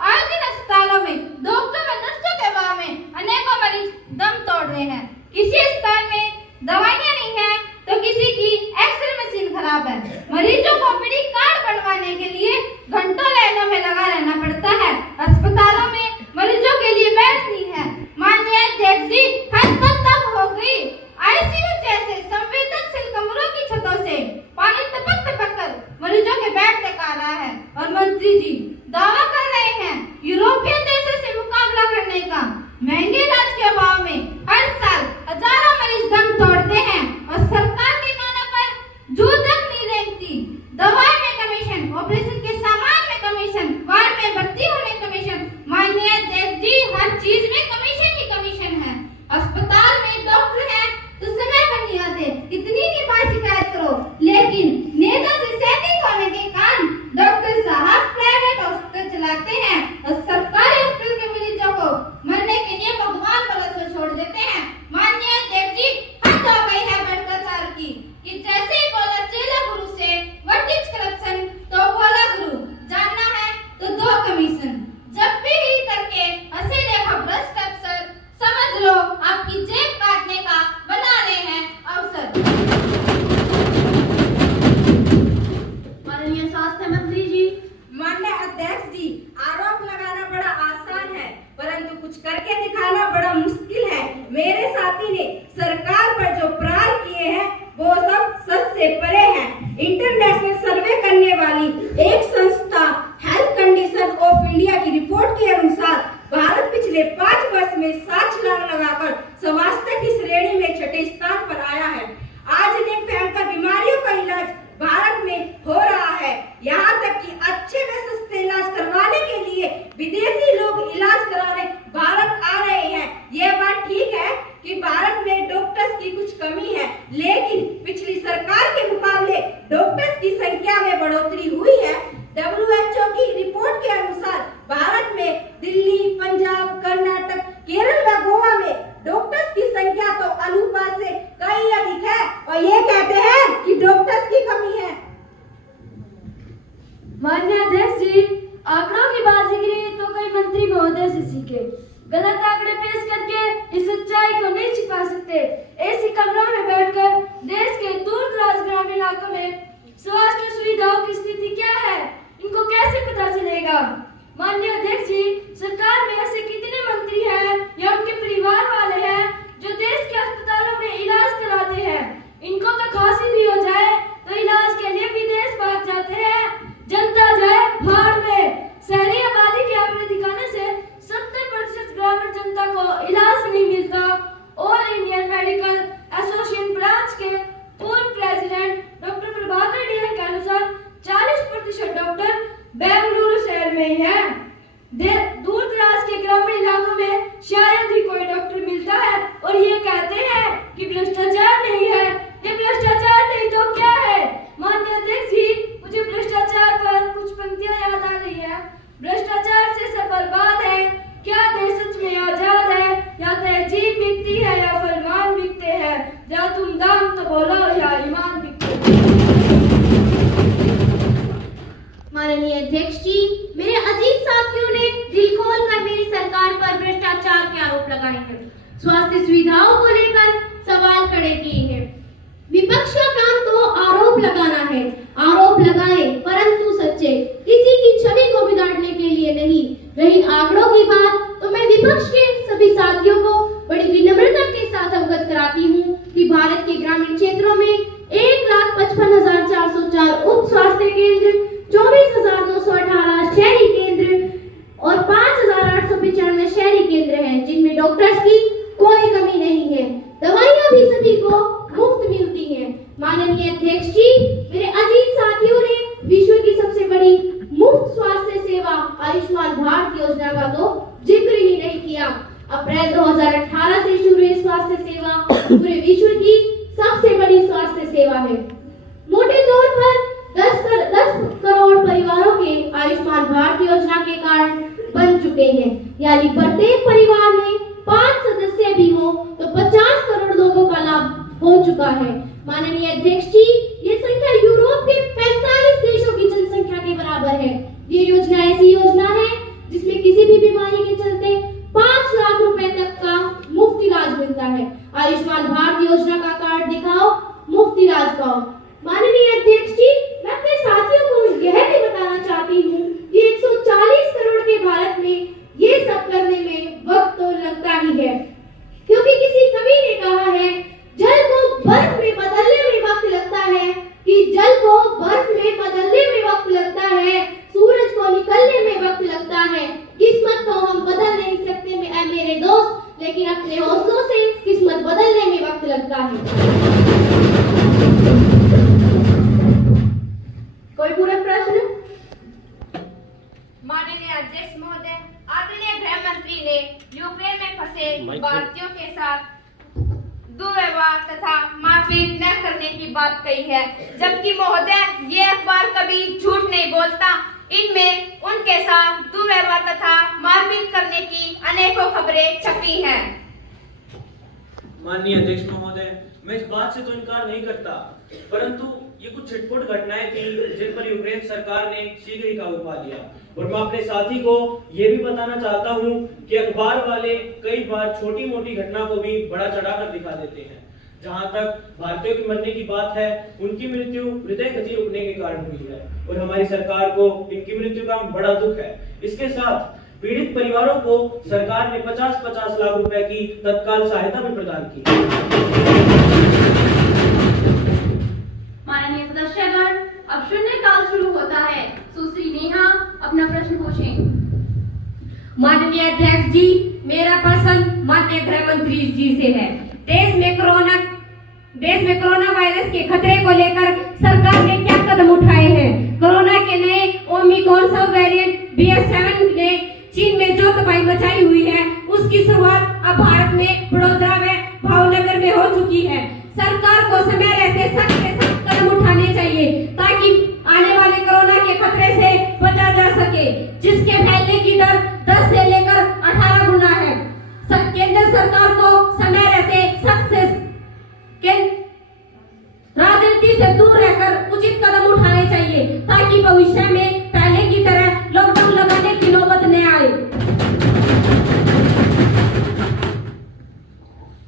आए दिन अस्पतालों में डॉक्टर व नर्सों के अभाव में अनेकों मरीज दम तोड़ रहे हैं। किसी अस्पताल में दवाइयाँ नहीं है तो किसी की एक्सरे मशीन खराब है। मरीजों को ओपीडी कार्ड बनवाने के लिए घंटों लाइनों में लगा रहना पड़ता है। अस्पतालों में मरीजों के लिए बेड नहीं है। माननीय अध्यक्ष जी, हद तक हो गई। आईसीयू जैसे संवेदनशील कमरों की छतों से पानी टपक टपक कर मरीजों के बेड तक आ रहा है और मंत्री जी दावा कर रहे हैं यूरोपियन देशों से मुकाबला करने का। महंगे इलाज के अभाव में हर साल हजारों मरीज दम तोड़ते हैं और सरकार के कानों पर जू तक नहीं रेंगती। दवाई में कमीशन, ऑपरेशन के सामान में कमीशन, वार्ड में भर्ती होने कमीशन। माननीय अध्यक्ष जी, हर चीज में कमीशन ही कमीशन है। अस्पताल में डॉक्टर हैं तो समय पर नहीं आते, इतनी ही बार शिकायत करो, लेकिन नेता से सेटिंग होने के कारण डॉक्टर साहब प्राइवेट हॉस्पिटल चलाते हैं और सरकारी हॉस्पिटल के मरीजों को मरने के लिए भगवान भरोसे छोड़ देते हैं। माननीय अध्यक्ष जी, हद हो गई है भ्रष्टाचार की कि जैसे ही बोला चेला गुरु से वटी संख्या में बढ़ोतरी हुई है। WHO की रिपोर्ट के अनुसार भारत में दिल्ली, पंजाब, कर्नाटक, केरल व गोवा में डॉक्टर्स की संख्या तो अनुपात से कई अधिक है और ये कहते हैं कि डॉक्टर्स की कमी है। माननीय अध्यक्ष जी, आंकड़ों की बाजीगरी तो कई मंत्री महोदय से सीखे। गलत आंकड़े पेश करके इस सच्चाई को नहीं छिपा सकते। ऐसी कमरों में बैठकर देश के दूर दराज ग्रामीण इलाकों में स्वास्थ्य सुविधाओं की स्थिति क्या है, इनको कैसे पता चलेगा? माननीय अध्यक्ष जी, सरकार में ऐसे कितने मंत्री हैं या उनके परिवार वाले हैं जो देश के अस्पतालों में इलाज कराते हैं? इनको तो खांसी भी हो जाए तो इलाज के लिए विदेश भाग जाते हैं। जनता जाए भाड़ में। शहरी आबादी के आंकड़े दिखाने से 70% ग्रामीण जनता को इलाज नहीं मिलता। All Indian medical association branch के पूर्व प्रेसिडेंट डॉक्टर प्रभाकर डीएन के अनुसार 40% डॉक्टर बेंगलुरु शहर में ही है। दूर दराज के ग्रामीण इलाकों में शायद ही कोई डॉक्टर मिलता है और ये कहते हैं कि भ्रष्टाचार नहीं है। ये भ्रष्टाचार नहीं तो क्या है? माननीय अध्यक्ष जी, मुझे भ्रष्टाचार पर कुछ पंक्तियां याद आ रही है। भ्रष्टाचार से सब बर्बाद है, क्या देश सच में आजाद है? या तहजीब बिकती है या फरमान बिकते हैं? या तुम दाम तो बोलो या ईमान बिकते हैं? माननीय अध्यक्ष जी, मेरे अजीज साथियों ने दिल खोलकर मेरी सरकार पर भ्रष्टाचार के आरोप लगाए हैं। स्वास्थ्य सुविधाओं को लेकर सवाल खड़े किए हैं। विपक्ष का काम तो आरोप लगाना है। आरोप लगाएं परंतु सच्चे, किसी की छवि को बिगाड़ने के लिए नहीं। रही आंकड़ों की बात तो मैं विपक्ष के सभी साथियों को बड़ी विनम्रता के साथ अवगत कराती हूँ कि भारत के ग्रामीण क्षेत्रों में 1,55,404 उप स्वास्थ्य केंद्र, 24,918 शहरी केंद्र और 5,895 शहरी केंद्र हैं, जिनमें डॉक्टर्स की कोई कमी नहीं है। दवाइयाँ भी सभी को मुफ्त मिलती हैं। माननीय अध्यक्ष जी, मेरे अजीज साथियों ने विश्व की सबसे बड़ी मुफ्त स्वास्थ्य सेवा आयुष्मान भारत योजना का तो जिक्र ही नहीं किया। अप्रैल 2018 से शुरू हुई स्वास्थ्य सेवा पूरे विश्व की सबसे बड़ी स्वास्थ्य सेवा है। मोटे तौर पर 10 करोड़ परिवारों के आयुष्मान भारत योजना के कार्ड बन चुके हैं, यानी प्रत्येक परिवार में 5 सदस्य भी हो तो 50 करोड़ लोगों का लाभ हो चुका है। माननीय अध्यक्ष जी, ये संख्या यूरोप के 45 देशों की जनसंख्या के बराबर है। ये योजना ऐसी योजना है जिसमें किसी भी बीमारी के चलते 5 लाख रुपए तक का मुफ्त इलाज मिलता है। आयुष्मान भारत योजना का कार्ड दिखाओ, मुफ्त इलाज पाओ। माननीय अध्यक्ष जी, मैं अपने साथियों को यह भी बताना चाहती हूँ कि 140 करोड़ के भारत में ये सब करने में वक्त तो लगता ही है, क्योंकि किसी कवि ने कहा है, जल को बर्फ में बदलने में वक्त लगता है, कि जल को बर्फ में बदलने में वक्त लगता है, सूरज को निकलने में वक्त लगता है। किस्मत को हम बदल नहीं सकते मेरे दोस्त, लेकिन अपने हौसलों से किस्मत बदलने में वक्त लगता है। कोई पूरा प्रश्न? माननीय अध्यक्ष महोदय, आदरणीय गृह मंत्री ने यूक्रेन में फंसे भारतीयों के साथ दुर्व्यवहार तथा मारपीट न करने की बात कही है, जबकि महोदय ये अखबार कभी झूठ नहीं बोलता। इनमें उनके साथ दुर्व्यवहार तथा मारपीट करने की अनेकों खबरें छपी हैं। माननीय अध्यक्ष महोदय, मैं इस बात से तो इनकार नहीं करता, परंतु ये कुछ छिटपुट घटनाएं थी जिन पर यूक्रेन सरकार ने शीघ्र ही काबू पा लिया। और मैं अपने साथी को ये भी बताना चाहता हूँ कि अखबार वाले कई बार छोटी मोटी घटना को भी बड़ा चढ़ाकर दिखा देते हैं। जहाँ तक भारतीयों के मरने की बात है, उनकी मृत्यु हृदय गति रुकने के कारण हुई है और हमारी सरकार को इनकी मृत्यु का बड़ा दुख है। इसके साथ पीड़ित परिवारों को सरकार ने 50-50 लाख रुपए की तत्काल सहायता भी प्रदान की। माननीय सदस्यगण, अब शून्यकाल शुरू होता है। सुश्री नेहा अपना प्रश्न पूछें। माननीय अध्यक्ष जी, मेरा प्रश्न माननीय गृह मंत्री जी से है। देश में कोरोना वायरस के खतरे को लेकर सरकार ने क्या कदम उठाए हैं? कोरोना के नए ओमिक्रॉन सब वेरिएंट BF7 ने चीन में जो तबाही मचाई हुई है, उसकी शुरुआत अब भारत में वडोदरा में भावनगर में हो चुकी है। सरकार को समय रहते सख्त से सख्त कदम उठाने चाहिए ताकि ताकि भविष्य में पहले की तरह लॉकडाउन लगाने की नौबत न आए।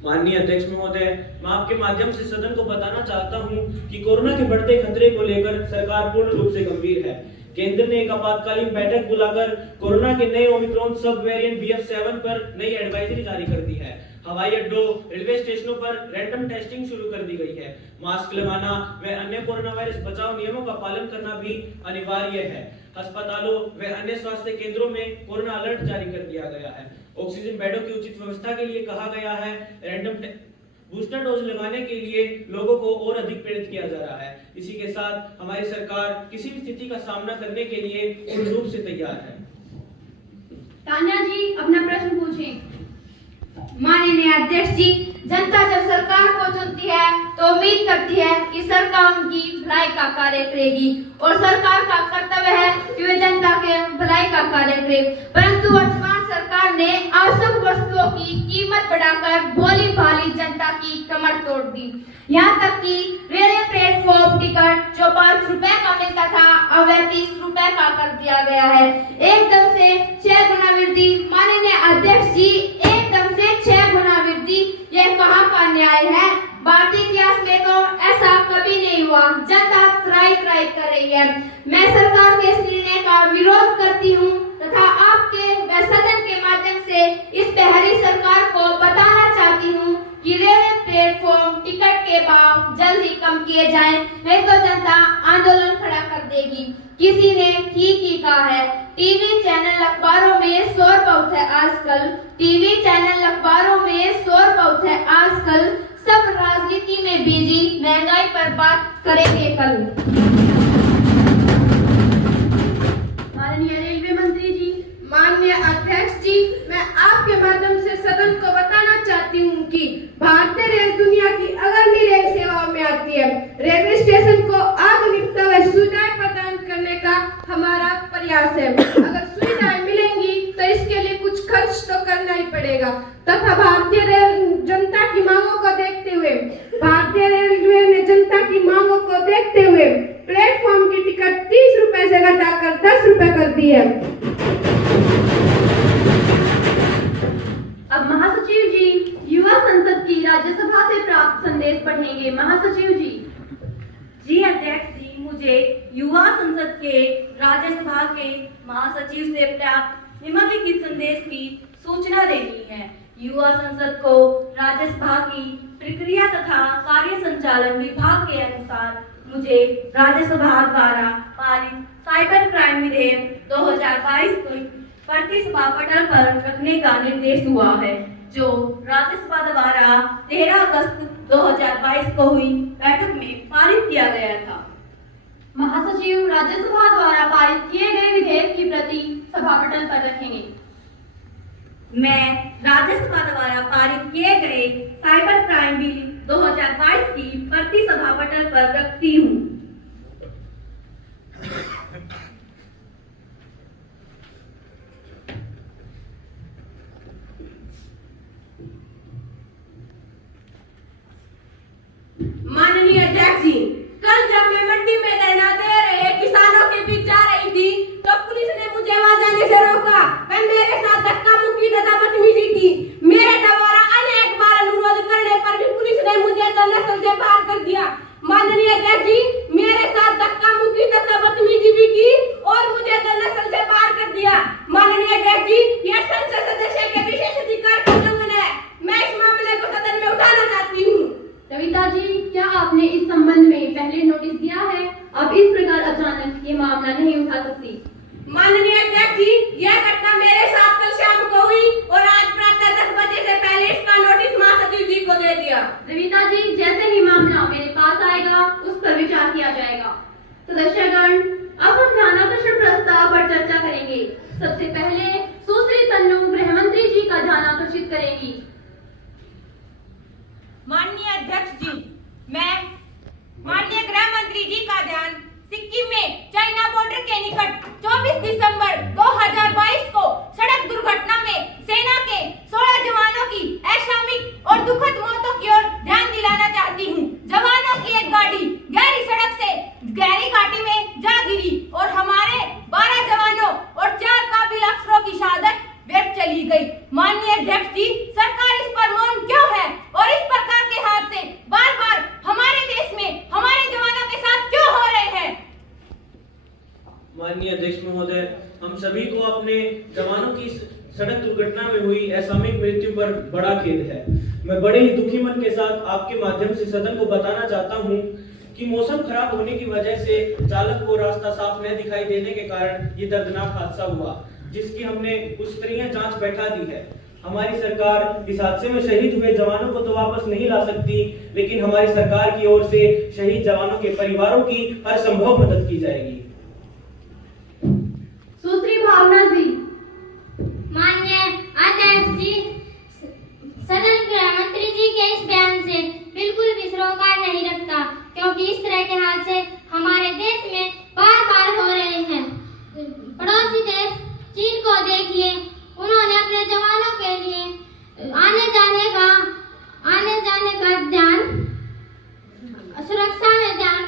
माननीय अध्यक्ष महोदय, मैं आपके माध्यम से सदन को बताना चाहता हूं कि कोरोना के बढ़ते खतरे को लेकर सरकार पूर्ण रूप से गंभीर है। केंद्र ने एक आपातकालीन बैठक बुलाकर कोरोना के नए ओमिक्रॉन सब वेरिएंट BF7 पर नई एडवाइजरी जारी कर दी है। हवाई अड्डों, रेलवे स्टेशनों पर रैंडम टेस्टिंग शुरू कर दी गई है। मास्क लगाना व अन्य कोरोना वायरस बचाव नियमों का पालन करना भी अनिवार्य है। अस्पतालों व अन्य स्वास्थ्य केंद्रों में कोरोना अलर्ट जारी कर दिया गया है। ऑक्सीजन बेडों की उचित व्यवस्था के लिए कहा गया है। रैंडम बूस्टर डोज लगाने के लिए लोगों को और अधिक प्रेरित किया जा रहा है। इसी के साथ हमारी सरकार किसी भी स्थिति का सामना करने के लिए पूर्ण रूप से तैयार है। तान्या जी अपना प्रश्न पूछें। माननीय अध्यक्ष जी, जनता जब सरकार को चुनती है तो उम्मीद करती है कि सरकार उनकी भलाई का कार्य करेगी और सरकार का कर्तव्य है कि वे जनता के भलाई का कार्य करे। परंतु वर्तमान सरकार ने आवश्यक वस्तुओं की कीमत बढ़ाकर भोली भाली जनता की कमर तोड़ दी। यहाँ तक कि रेलवे प्लेटफॉर्म टिकट जो 5 रुपए का मिलता था अब 30 रुपए का कर दिया गया है। एकदम से 6 गुना वृद्धि। माननीय अध्यक्ष जी, एकदम से 6 गुना वृद्धि, यह कहाँ का न्याय है? भारतीय इतिहास में तो ऐसा कभी नहीं हुआ। जनता त्राई कर रही है। मैं सरकार के इस निर्णय का विरोध करती हूँ तथा आपके व सदन के माध्यम से इस पहली सरकार को बताना चाहती हूँ कि रेलवे प्लेटफॉर्म टिकट के भाव जल्द ही कम किए जाएं, नहीं तो जनता आंदोलन खड़ा कर देगी। किसी ने ठीक ही कहा है, टीवी चैनल अखबारों में शोर बहुत है आजकल। टीवी चैनल अखबारों में शोर बहुत है आजकल। सब राजनीति में बिजी, महंगाई पर बात करेंगे कल। माननीय रेलवे मंत्री जी। माननीय अध्यक्ष जी, मैं आपके माध्यम से सदन को बताना चाहती हूँ कि भारतीय रेल दुनिया की अग्रणी रेल सेवाओं में आती है। रेलवे स्टेशन को आधुनिकता व सुविधाएं प्रदान करने का हमारा प्रयास है। अगर सुविधाएं मिलेंगी तो इसके लिए कुछ खर्च तो करना ही पड़ेगा तथा भारतीय रेल जनता की मांगों को देखते हुए प्लेटफॉर्म की टिकट 30 रुपए से घटाकर 10 रुपए कर दी है। अब महासचिव जी युवा संसद की राज्यसभा से प्राप्त संदेश पढ़ेंगे। महासचिव जी। जी अध्यक्ष जी, मुझे युवा संसद के राज्यसभा के महासचिव से प्राप्त निम्नलिखित संदेश की सूचना देनी है। युवा संसद को राज्यसभा की प्रक्रिया तथा कार्य संचालन विभाग के अनुसार मुझे राज्यसभा द्वारा पारित साइबर क्राइम विधेयक 2022 को प्रति सभा पटल पर रखने का निर्देश हुआ है, जो राज्यसभा द्वारा 13 अगस्त 2022 को हुई बैठक में पारित किया गया था। महासचिव राज्यसभा द्वारा पारित किए गए विधेयक की प्रति सभा पटल पर रखेंगे। मैं राज्यसभा द्वारा पारित किए गए साइबर क्राइम बिल 2022 की प्रति सभा पटल पर रखती हूँ। माननीय अध्यक्ष जी, कल जब मैं मंडी में धरना दे रहे किसानों के बीच जा रही थी तो पुलिस ने मुझे वहां जाने से रोका व मेरे साथ धक्का मुक्की तथा बदतमीजी की। मेरे द्वारा अनेक बार अनुरोध करने पर भी पुलिस ने मुझे दरअसल से बाहर कर दिया। माननीय अध्यक्ष जी, मेरे साथ धक्का मुक्की तथा बदतमीजी भी की और मुझे दरअसल से बाहर कर दिया। माननीय अध्यक्ष जी, यह संसद सदस्य के विशेष अधिकार का उल्लंघन है। मैं इस मामले को सदन में उठाना चाहती हूँ। कविता जी, क्या आपने इस संबंध में पहले नोटिस दिया है? अब इस प्रकार अचानक ये मामला नहीं उठा सकती। माननीय अध्यक्ष जी, यह घटना मेरे साथ कल शाम को हुई और आज प्रातः 10 बजे से पहले इसका नोटिस महासचिव जी को दे दिया। कविता जी, जैसे ही मामला मेरे पास आएगा उस पर विचार किया जाएगा। सदस्यगण, अब हम ध्यानाकर्षण प्रस्ताव पर चर्चा करेंगे। सबसे पहले सुश्री तन्नू गृह मंत्री जी का ध्यान आकर्षित करेंगी। माननीय अध्यक्ष जी, मैं माननीय गृह मंत्री जी का ध्यान सिक्किम में चाइना बॉर्डर के निकट 24 दिसंबर 2022 को सड़क दुर्घटना में सेना के 16 जवानों की असामयिक और दुखद मौतों की ओर ध्यान दिलाना चाहती हूँ। जवानों की एक गाड़ी गहरी सड़क से गहरी घाटी में जा गिरी माननीय अध्यक्ष महोदय, हम सभी को अपने जवानों की सड़क दुर्घटना में हुई असामयिक मृत्यु पर बड़ा खेद है। मैं बड़े ही दुखी मन के साथ आपके माध्यम से सदन को बताना चाहता हूं कि मौसम खराब होने की वजह से चालक को रास्ता साफ न दिखाई देने के कारण ये दर्दनाक हादसा हुआ, जिसकी हमने उच्च स्तरीय जांच बैठा दी है। हमारी सरकार इस हादसे में शहीद हुए जवानों को तो वापस नहीं ला सकती, लेकिन हमारी सरकार की ओर से शहीद जवानों के परिवारों की हर संभव मदद की जाएगी। सुश्री भावना जी। माननीय अध्यक्ष जी, सदन गृह मंत्री जी के इस बयान से बिल्कुल भी सरोकार नहीं रखता, क्योंकि इस तरह के हादसे हमारे देश में बार बार हो रहे हैं। पड़ोसी देश चीन को देखिए, उन्होंने अपने जवानों के लिए आने जाने का ध्यान, सुरक्षा में ध्यान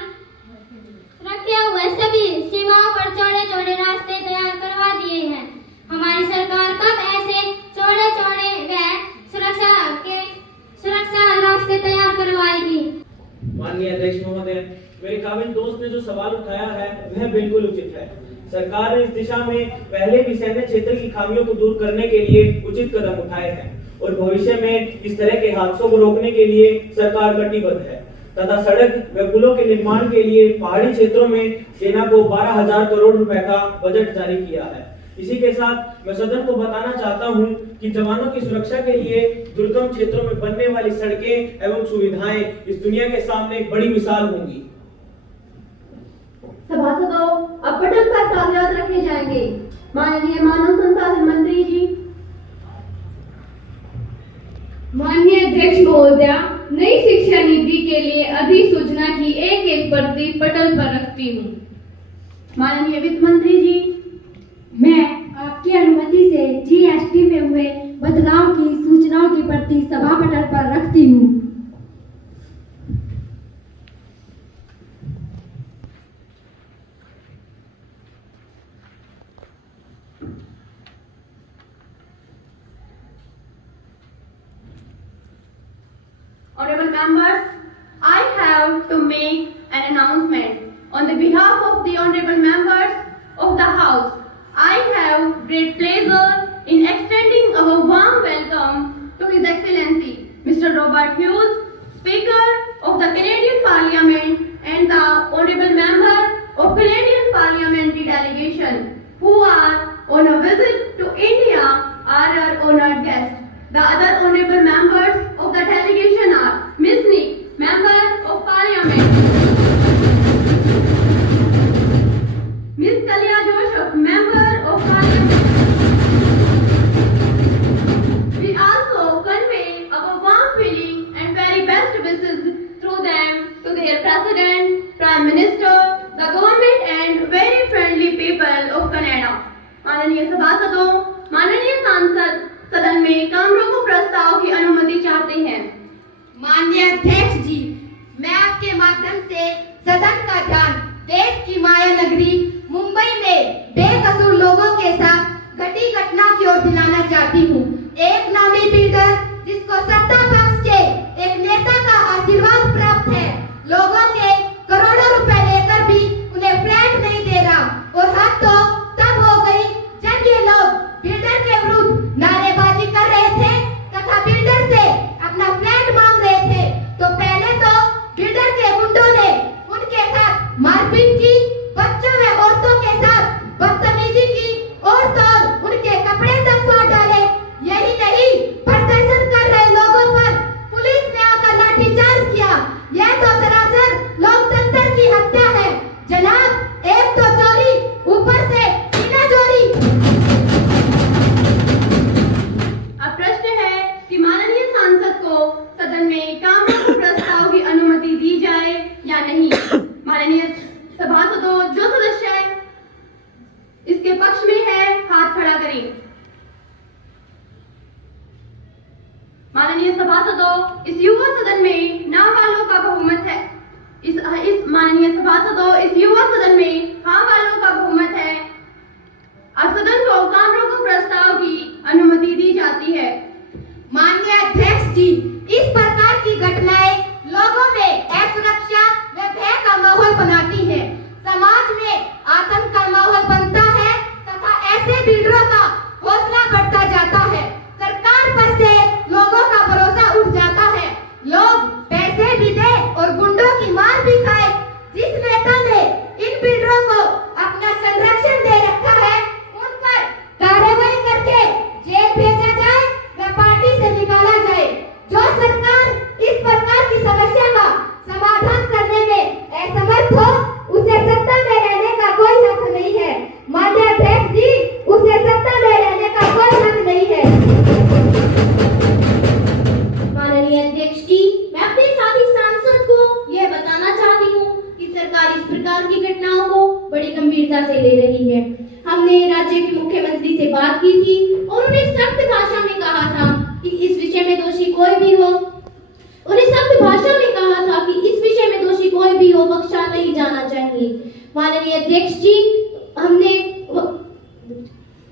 रखे हुए सभी सीमाओं पर चौड़े चौड़े रास्ते तैयार करवा दिए हैं। हमारी सरकार कब ऐसे चौड़े चौड़े व सुरक्षा रास्ते तैयार करवाएगी? माननीय अध्यक्ष महोदय, मेरे काबिल दोस्त ने जो सवाल उठाया है वह बिल्कुल उचित है। सरकार ने इस दिशा में पहले भी सैन्य क्षेत्र की खामियों को दूर करने के लिए उचित कदम उठाए हैं और भविष्य में इस तरह के हादसों को रोकने के लिए सरकार कटिबद्ध है तथा सड़क व पुलों के निर्माण के लिए पहाड़ी क्षेत्रों में सेना को 12,000 करोड़ रुपए का बजट जारी किया है। इसी के साथ मैं सदन को बताना चाहता हूं कि जवानों की सुरक्षा के लिए दुर्गम क्षेत्रों में बनने वाली सड़कें एवं सुविधाएं इस दुनिया के सामने एक बड़ी मिसाल होंगी। सभासदों, अब पटल पर कागजात रखे जाएंगे। माननीय मानव संसाधन मंत्री जी। माननीय अध्यक्ष महोदय, नई शिक्षा नीति के लिए अधिसूचना की एक प्रति पटल पर रखती हूँ। माननीय वित्त मंत्री जी। मैं आपकी अनुमति से जीएसटी में हुए बदलाव की सूचनाओं की प्रति सभा पटल पर रखती हूँ। Honorable members, I have to make an announcement on the behalf of the honorable members of the House. I have great pleasure in extending our warm welcome to His Excellency Mr. Robert Hughes, Speaker of the Canadian Parliament, and the honorable member of Canadian Parliamentary delegation who are on a visit to India are our honored guests. The other honorable members of the delegation are Ms. Nick, Member of Parliament, Ms. Kalia Joseph, Member of Parliament. We also convey our warm feeling and very best wishes through them to their President, Prime Minister, the government and very friendly people of Canada. माननीय सभासदों, माननीय सांसद सदन में काम रोको प्रस्ताव की अनुमति चाहते हैं। माननीय अध्यक्ष जी, मैं आपके माध्यम से सदन का ध्यान देश की माया नगरी मुंबई में बेकसूर लोगों के साथ घटी घटना की ओर दिलाना चाहती हूँ। एक नामी बिल्डर जिसको सत्ता पक्ष के एक नेता का आशीर्वाद प्राप्त है, लोगों के करोड़ों रुपए लेकर भी उन्हें फ्लैट नहीं दे रहा और हद तो तब हो गई जब ये लोग बिल्डर के विरुद्ध नारेबाजी कर रहे थे तथा बिल्डर से अपना फ्लैट मांग रहे थे, तो पहले तो बिल्डर के गुंडों ने उनके साथ मारपीट की, बच्चों व औरतों के साथ बदतमीजी की और तो उनके कपड़े तक फाड़ डाले। यही नहीं, प्रदर्शन कर रहे लोगों पर पुलिस ने आकर लाठीचार्ज किया। यह तो सरासर लोकतंत्र की हत्या है जनाब। एक तो चोरी, ऊपर से सीना चोरी। अब प्रश्न है कि माननीय सांसद को सदन में काम रोको प्रस्ताव की अनुमति दी जाए या नहीं। माननीय सभासदों, जो सदस्य इसके पक्ष में है हाथ खड़ा करें। माननीय सभासदों, इस युवा सदन में ना वालों का बहुमत है। माननीय सभासदों, इस युवा सदन में हाँ वालों का बहुमत है। अब सदन को काम रोको प्रस्ताव की अनुमति दी जाती है। माननीय अध्यक्ष जी, इस प्रकार की घटनाएं लोगों में असुरक्षा व भय का माहौल बनाती है, समाज में आतंक का माहौल गंभीरता से ले रही है। हमने राज्य के मुख्यमंत्री से बात की थी और उन्हें सख्त भाषा में कहा था कि इस विषय में दोषी कोई भी हो बख्शा नहीं जाना चाहिए। माननीय अध्यक्ष जी,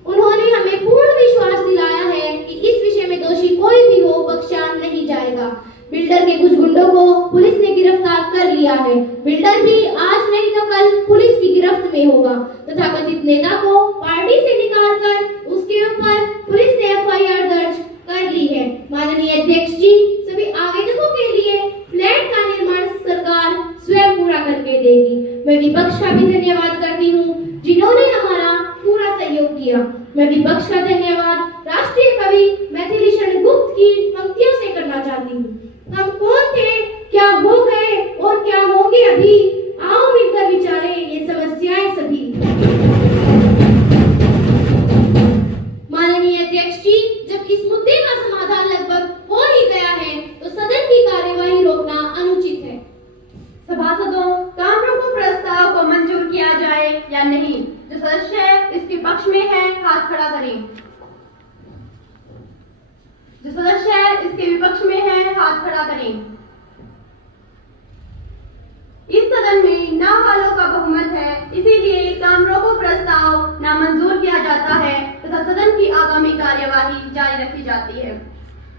उन्होंने हमें पूर्ण विश्वास दिलाया है कि इस विषय में दोषी कोई भी हो बख्शा नहीं जाएगा। बिल्डर के कुछ गुंडों को पुलिस ने गिरफ्तार कर लिया है। बिल्डर भी आज नहीं तो कल पुलिस की गिरफ्त में होगा। तथाकथित नेता को पार्टी से निकालकर उसके ऊपर पुलिस ने एफआईआर दर्ज कर ली है। माननीय अध्यक्ष जी, सभी आवेदकों के लिए फ्लैट का निर्माण सरकार स्वयं पूरा करके देगी। मैं विपक्ष का भी धन्यवाद करती हूँ जिन्होंने हमारा पूरा सहयोग किया। मैं विपक्ष का धन्यवाद राष्ट्रीय कवि मैथिलीशरण गुप्त की पंक्तियों से करना चाहती हूँ। हम कौन थे, क्या हो गए और क्या होंगे अभी, आओ मिलकर विचारे ये समस्याएं सभी। माननीय अध्यक्ष जी, जब इस मुद्दे का समाधान लगभग हो ही गया है तो सदन की कार्यवाही रोकना अनुचित है। सभासदों, काम रोको प्रस्ताव को मंजूर किया जाए या नहीं? जो सदस्य इसके पक्ष में है हाथ खड़ा करें। जो सदस्य इसके विपक्ष में है हाथ खड़ा करें। इस सदन में नावालों का बहुमत है, इसीलिए काम रोको प्रस्ताव नामंजूर किया जाता है तथा सदन की आगामी कार्यवाही जारी रखी जाती है।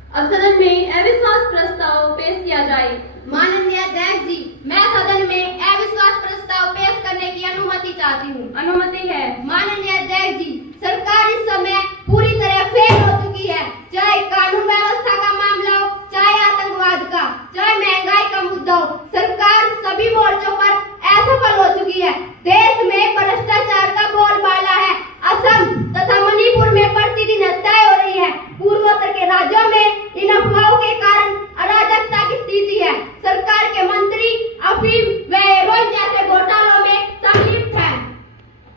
अब सदन में अविश्वास प्रस्ताव पेश किया जाए। माननीय अध्यक्ष जी, मैं सदन में अविश्वास प्रस्ताव पेश करने की अनुमति चाहती हूँ। अनुमति है। माननीय अध्यक्ष जी, सरकार इस समय पूरी तरह फेल हो चुकी है। चाहे कानून व्यवस्था का मामला हो, चाहे आतंकवाद का, चाहे महंगाई का मुद्दा हो, सरकार सभी मोर्चों पर असफल हो चुकी है। देश में भ्रष्टाचार का बोलबाला है। असम तथा मणिपुर में प्रतिदिन हत्याएं हो रही है। पूर्वोत्तर के राज्यों में इन अफवाहों के कारण अराजकता की स्थिति है। सरकार के मंत्री अफीम व हेरोइन जैसे घोटालों में संलिप्त हैं।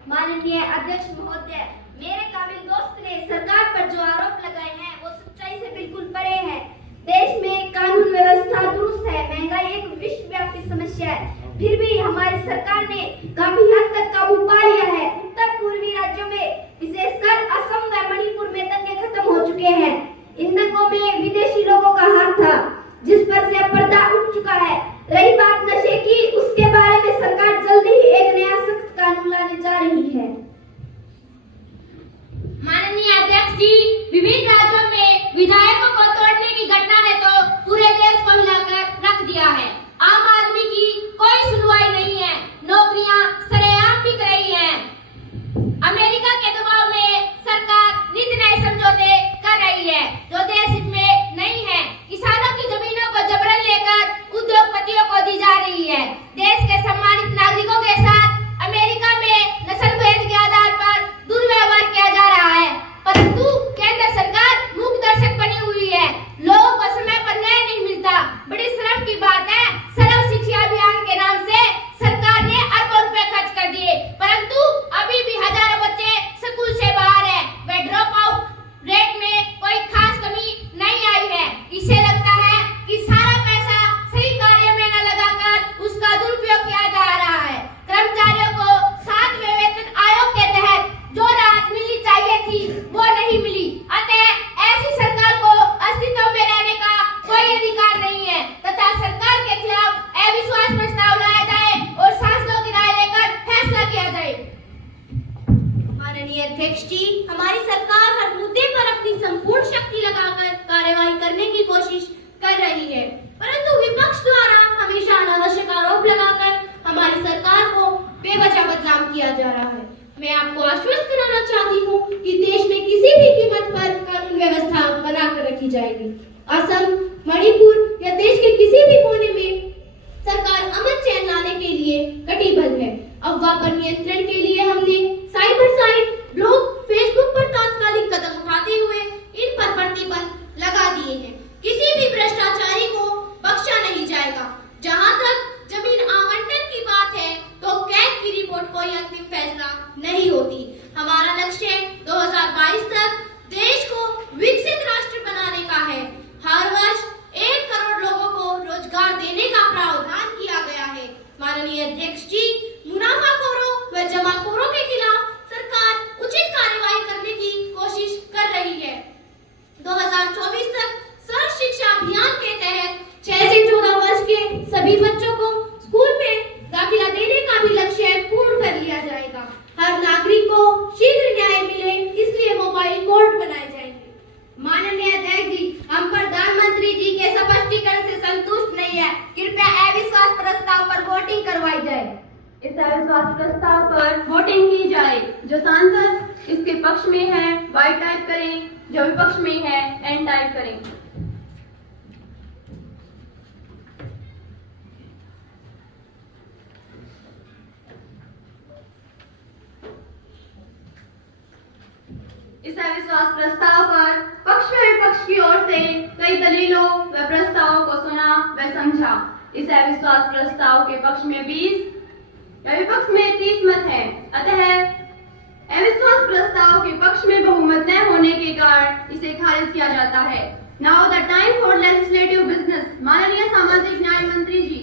माननीय अध्यक्ष महोदय, मेरे काबिल दोस्त ने सरकार पर जो आरोप लगाए हैं वो सच्चाई से बिल्कुल परे है। देश में कानून व्यवस्था दुरुस्त है, महंगाई एक विश्वव्यापी समस्या है, फिर भी हमारी सरकार ने काफी हद तक काबू पा लिया है। उत्तर पूर्वी राज्यों में विशेषकर असम व मणिपुर में दंगे खत्म हो चुके हैं। इन दंगों में विदेशी लोगों का हाथ था, जिस पर से पर्दा उठ चुका है। रही बात नशे की, उसके बारे में सरकार जल्दी ही एक नया सख्त कानून लाने जा रही है। माननीय अध्यक्ष जी, विभिन्न राज्यों में विधायकों को तोड़ने की घटना ने तो पूरे देश को हिलाकर रख दिया है। आम आदमी की कोई सुनवाई नहीं है, नौकरियां सरेआम बिक रही हैं। अमेरिका के दबाव में सरकार नित नए समझौते कर रही है जो देश हित में नहीं है। किसानों की जमीनों को जबरन लेकर उद्योगपतियों को दी जा रही है। देश के सम्मानित नागरिकों के साथ अमेरिका में नस्ल भेद के आधार पर दुर्व्यवहार किया जा रहा है, परंतु केंद्र सरकार मूक दर्शक बनी हुई है। लोगों को समय पर न्याय नहीं मिलता। बड़ी शर्म की बात है, सर्व शिक्षा अभियान के नाम से सरकार ने अरबों रुपए खर्च कर दिए, परंतु अभी भी हजारों बच्चे स्कूल से बाहर है। वे ड्रॉप आउट रेट में कोई खास कमी नहीं आई है। इसे लगता है कि सारा पैसा सही कार्य में न लगाकर उसका दुरुपयोग किया जा रहा है। कर्मचारियों को 7वें वेतन आयोग के तहत जो राहत मिलनी चाहिए थी वो नहीं मिली। अतः ऐसी सरकार को अस्तित्व में रहने का कोई अधिकार नहीं है तथा सरकार के खिलाफ अविश्वास प्रस्ताव लाया जाए और सांसदों की राय लेकर फैसला किया जाए। माननीय अध्यक्ष जी, हमारी सरकार हर मुद्दे पर अपनी संपूर्ण शक्ति लगाकर कार्यवाही करने की कोशिश कर रही है, परंतु विपक्ष द्वारा हमेशा अनावश्यक आरोप लगाकर हमारी सरकार को बेवजह बदनाम किया जा रहा है। मैं आपको आश्वस्त कराना चाहती हूँ कि देश में किसी भी कीमत पर कानून व्यवस्था बनाकर रखी जाएगी। असम, मणिपुर या देश के किसी भी कोने में सरकार अमन चैन लाने के लिए कटिबद्ध है। अफवाह पर नियंत्रण के लिए हमने साइबर साइट, ब्लॉग, फेसबुक पर तात्कालिक कदम उठाते हुए इन पर प्रतिबंध लगा दिए हैं। किसी भी भ्रष्टाचारी को बख्शा नहीं जाएगा। जहां तक जमीन आवंटन की बात है तो कैग की रिपोर्ट कोई अंतिम फैसला नहीं होती। हमारा लक्ष्य 2022 तक देश को विकसित राष्ट्र बनाने का है। हर वर्ष 1 करोड़ लोगों को रोजगार देने का प्रावधान किया गया है। माननीय अध्यक्ष जी, मुनाफाखोरों व जमाखोरों के जो सांसद इसके पक्ष में है वाई टाइप करें, जो विपक्ष में है एन टाइप करें। इस अविश्वास प्रस्ताव पर पक्ष व विपक्ष की ओर से कई दलीलों व प्रस्तावों को सुना व समझा। इस अविश्वास प्रस्ताव के पक्ष में 20 व विपक्ष में 30 मत है। अतः अविश्वास प्रस्ताव के पक्ष में बहुमत न होने के कारण इसे खारिज किया जाता है। Now the time for legislative business. माननीय सामाजिक न्याय मंत्री जी।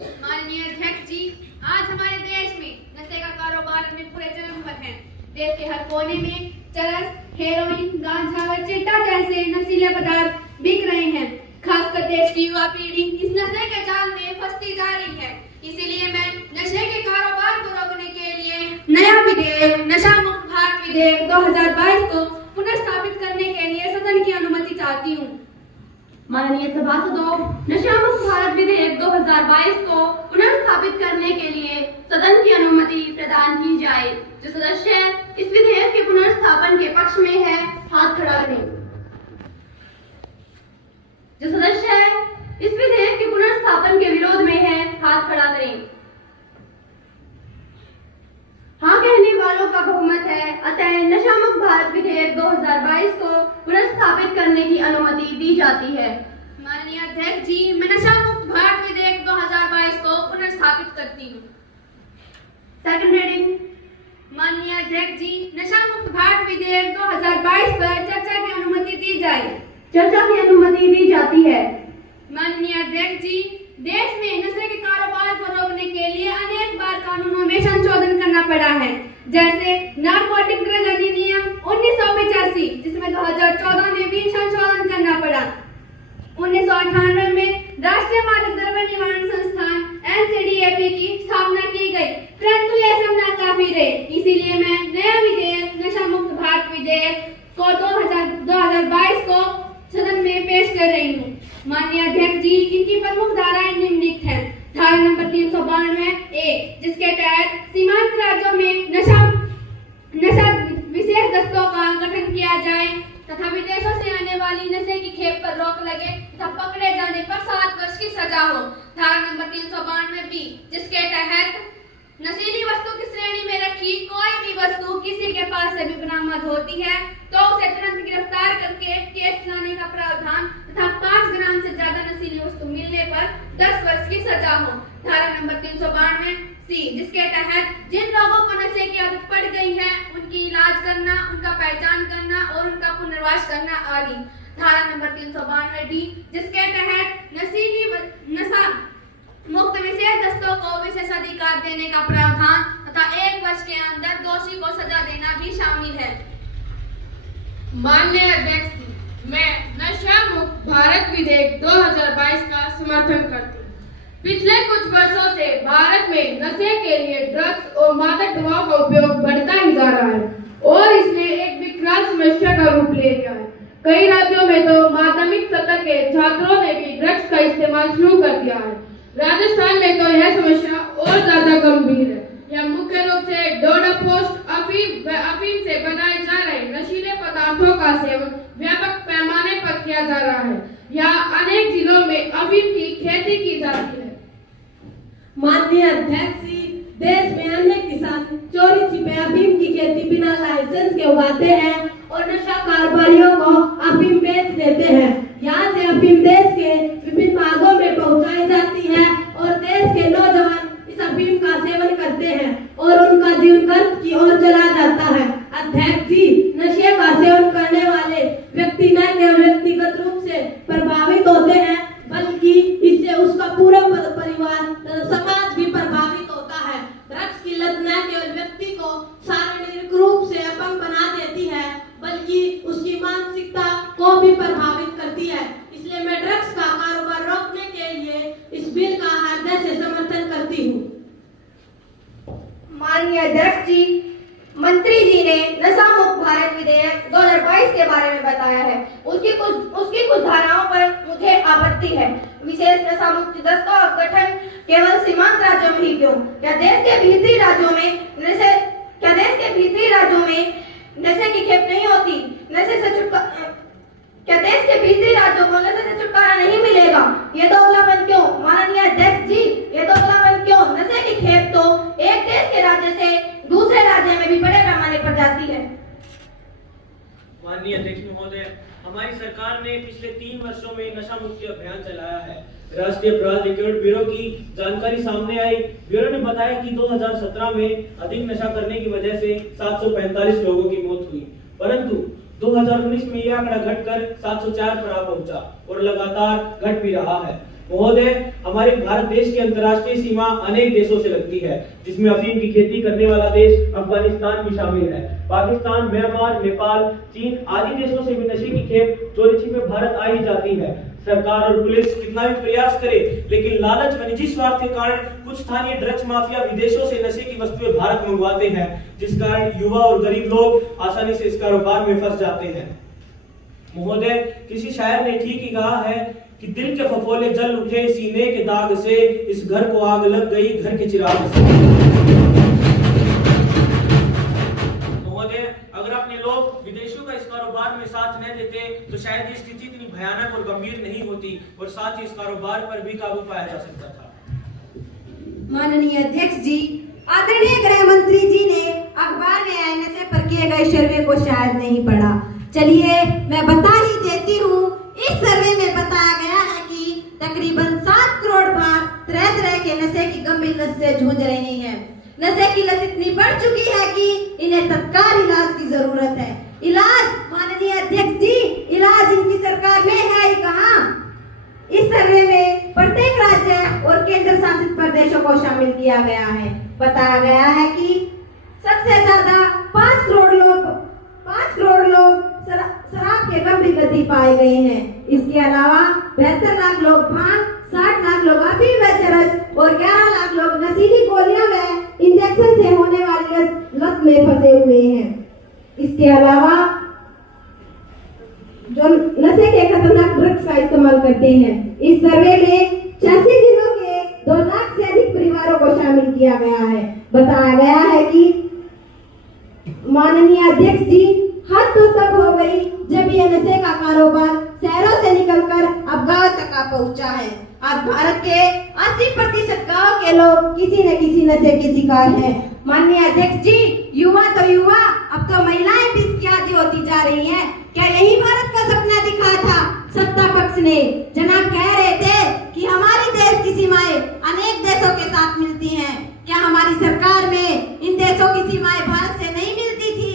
माननीय अध्यक्ष जी, आज हमारे देश में नशे का कारोबार में पूरे चरम पर है। देश के हर कोने में चरस, हेरोइन, गांजा व चिट्टा जैसे नशीले पदार्थ बिक रहे हैं। खासकर देश की युवा पीढ़ी इस नशे के जाल में फंसती जा रही है। इसीलिए मैं नशे के कारोबार को रोकने के लिए नया विधेयक नशा मुक्त भारत विधेयक 2022 को पुनर्स्थापित करने के लिए सदन की अनुमति चाहती हूँ। माननीय सभासदों, नशा मुक्त भारत विधेयक 2022 को पुनर्स्थापित करने के लिए सदन की अनुमति प्रदान की जाए। जो सदस्य इस विधेयक के पुनर्स्थापन के पक्ष में है, हाथ खड़ा करें। जो सदस्य इस विधेयक के पुनर्स्थापन के विरोध में है, हाथ खड़ा करें। हाँ कहने वालों का बहुमत है। अतः नशा मुक्त भारत विधेयक 2022 को पुनर्स्थापित करने की अनुमति दी जाती है। माननीय अध्यक्ष जी, मैं नशा मुक्त भारत विधेयक 2022 को पुनर्स्थापित करती हूँ। Second reading. माननीय अध्यक्ष जी, नशा मुक्त भारत विधेयक 2022 पर चर्चा की अनुमति दी जाए। चर्चा की अनुमति दी जाती है। माननीय अध्यक्ष जी, देश में नशे के कारोबार को रोकने के लिए अनेक बार कानूनों में संशोधन करना पड़ा है, जैसे नारकोटिक ड्रग अधिनियम 1985, जिसमें 2014 में भी संशोधन करना पड़ा। 1998 में राष्ट्रीय मादक द्रव्य निवारण संस्थान NCDAP की स्थापना की गई, परंतु यह सब नाकाफी रहे। इसीलिए मैं नया विधेयक नशा मुक्त भारत विधेयक को 2022 को सदन में पेश कर रही हूँ। माननीय अध्यक्ष जी, इनकी प्रमुख धाराएं निम्नलिखित हैं। धारा नंबर 392A, जिसके तहत सीमांत राज्यों में नशा विशेष दस्तों का गठन किया जाए तथा विदेशों से आने वाली नशे की खेप पर रोक लगे तथा पकड़े जाने पर 7 वर्ष की सजा हो। धारा नंबर 392B, जिसके तहत नशीली वस्तु की श्रेणी में रखी कोई भी वस्तु किसी के पास से भी बरामद होती है तो उसे तुरंत गिरफ्तार करके केस लाने का प्रावधान तथा 5 ग्राम से ज्यादा नशीली वस्तु मिलने पर 10 वर्ष की सजा हो। धारा नंबर 392C, जिसके तहत जिन लोगों को नशे की आदत पड़ गई है उनकी इलाज करना, उनका पहचान करना और उनका पुनर्वास करना आदि। धारा नंबर 392D, जिसके तहत नशा मुक्त विशेष दस्तों को विशेषाधिकार देने का प्रावधान तथा 1 वर्ष के अंदर दोषी को सजा देना भी शामिल है। माननीय अध्यक्ष, मैं नशा मुक्त भारत विधेयक 2022 का समर्थन करती हूँ। पिछले कुछ वर्षों से भारत में नशे के लिए ड्रग्स और मादक दवाओं का उपयोग बढ़ता ही जा रहा है और इसने एक विकराल समस्या का रूप ले लिया है। कई राज्यों में तो माध्यमिक स्तर के छात्रों ने भी ड्रग्स का इस्तेमाल शुरू कर दिया है। राजस्थान में तो यह समस्या और ज्यादा गंभीर है। यह मुख्य रूप से डोडा पोस्ट, अफीम से बनाए जा रहे नशीले पदार्थों का सेवन व्यापक पैमाने पर किया जा रहा है। यहाँ अनेक जिलों में अफीम की खेती की जाती है। माननीय अध्यक्ष जी, देश में अनेक किसान चोरी छिपे अफीम की खेती बिना लाइसेंस के उगाते हैं और नशा कारोबारियों को अफीम बेच देते हैं। यहाँ से अफीम देश के विभिन्न भागों में पहुँचाई जाती है और देश के नौजवान इस अफीम का सेवन करते हैं और उनका जीवन कर्ज की ओर चला जाता है। अध्यक्ष जी, नशे का सेवन करने वाले व्यक्ति न केवल व्यक्तिगत रूप से प्रभावित होते हैं बल्कि इससे उसका पूरा परिवार समाज भी प्रभावित होता है। ड्रग्स की लत न केवल व्यक्ति को शारीरिक रूप से अपंग बना देती है बल्कि उसकी मानसिकता को भी प्रभावित करती है। इसलिए मैं ड्रग्स का कारोबार रोकने के लिए इस बिल का हृदय से समर्थन करती हूँ। माननीय अध्यक्ष जी, मंत्री जी ने नशा मुक्त भारत विधेयक 2022 के बारे में बताया है। उसकी कुछ धाराओं पर मुझे आपत्ति है। विशेष नशा मुक्त दस्तों का गठन केवल सीमांत राज्यों में ही क्यों? क्या देश के भीतरी राज्यों में भीतरी राज्यों में नशे की खेप नहीं होती, नशे से छुटकारा, क्या देश के भीतरी राज्यों को नशे से छुटकारा नहीं मिलेगा? ये दोगलापन क्यों माननीय अध्यक्ष जी, ये दोगलापन क्यों? नशे की खेप तो एक देश के राज्य से दूसरे राज्य में भी बड़े पैमाने पर जाती है। माननीय अध्यक्ष महोदय, हमारी सरकार ने पिछले 3 वर्षों में नशा मुक्ति अभियान चलाया है। राष्ट्रीय अपराध रिकॉर्ड ब्यूरो की जानकारी सामने आई। ब्यूरो ने बताया कि 2017 में अधिक नशा करने की वजह से 745 लोगों की मौत हुई, परंतु 2019 में यह आंकड़ा घटकर 704 पर आ पहुंचा और लगातार घट भी रहा है। महोदय, हमारे भारत देश की अंतर्राष्ट्रीय सीमा अनेक देशों से लगती है, जिसमें अफीम की खेती करने वाला देश अफगानिस्तान भी शामिल है। पाकिस्तान, म्यांमार, नेपाल, चीन आदि देशों से भी नशे की खेप चोरी छिपे भारत आ ही जाती है। सरकार और पुलिस कितना भी प्रयास करे, लेकिन लालच व निजी स्वार्थ के कारण कुछ स्थानीय ड्रग्स माफिया विदेशों से नशे की वस्तुएं भारत मंगवाते हैं, जिस कारण युवा और गरीब लोग आसानी से इस कारोबार में फंस जाते हैं। महोदय, किसी शायर ने ठीक ही कहा है कि दिल के फफोले जल उठे सीने के दाग से, इस घर को आग लग गई घर के चिराग से। महोदय, अगर अपने लोग विदेशों का इस कारोबार में साथ न देते तो शायद ये स्थिति इतनी भयानक और गंभीर नहीं होती और साथ ही इस कारोबार पर भी काबू पाया जा सकता था। माननीय अध्यक्ष जी, आदरणीय गृह मंत्री जी ने अखबार में आए नशे पर किए गए सर्वे को शायद नहीं पढ़ा। चलिए मैं बता ही देती हूँ। इस सर्वे में बताया गया है कि तकरीबन 7 करोड़ भारत तरह तरह के नशे की गंभीर लत से जूझ रहे हैं। नशे की लत इतनी बढ़ चुकी है कि इन्हें तत्काल इलाज की जरूरत है। इलाज माननीय अध्यक्ष जी, इलाज इनकी सरकार में है ही कहाँ? इस सर्वे में प्रत्येक राज्य और केंद्र शासित प्रदेशों को शामिल किया गया है। बताया गया है कि सबसे ज्यादा 5 करोड़ लोग शराब के गंभीर गति पाए गए हैं। इसके अलावा 72 लाख लोग भांग, 60 लाख लोग अफीम व चरस और 11 लाख लोग नशीली गोलियां व इंजेक्शन से होने वाली लत में फंसे हुए हैं। इसके अलावा जो नशे के खतरनाक ड्रग्स का इस्तेमाल करते हैं। इस सर्वे में 86 जिलों के 2 लाख से अधिक परिवारों को शामिल किया गया है। बताया गया है कि माननीय अध्यक्ष जी, हद तो तब हो गई जब ये नशे का कारोबार शहरों से निकलकर अब गांव तक आ पहुंचा है। आज भारत के 80% गांव के लोग किसी न किसी नशे के शिकार हैं। माननीय अध्यक्ष जी, युवा तो युवा, अब तो महिलाएं भी इसकी आदी होती जा रही हैं। क्या यही भारत का सपना दिखा था सत्ता पक्ष ने? जनाब कह रहे थे कि हमारी देश की सीमाएं अनेक देशों के साथ मिलती हैं। क्या हमारी सरकार में इन देशों की सीमाएं भारत से नहीं मिलती थी?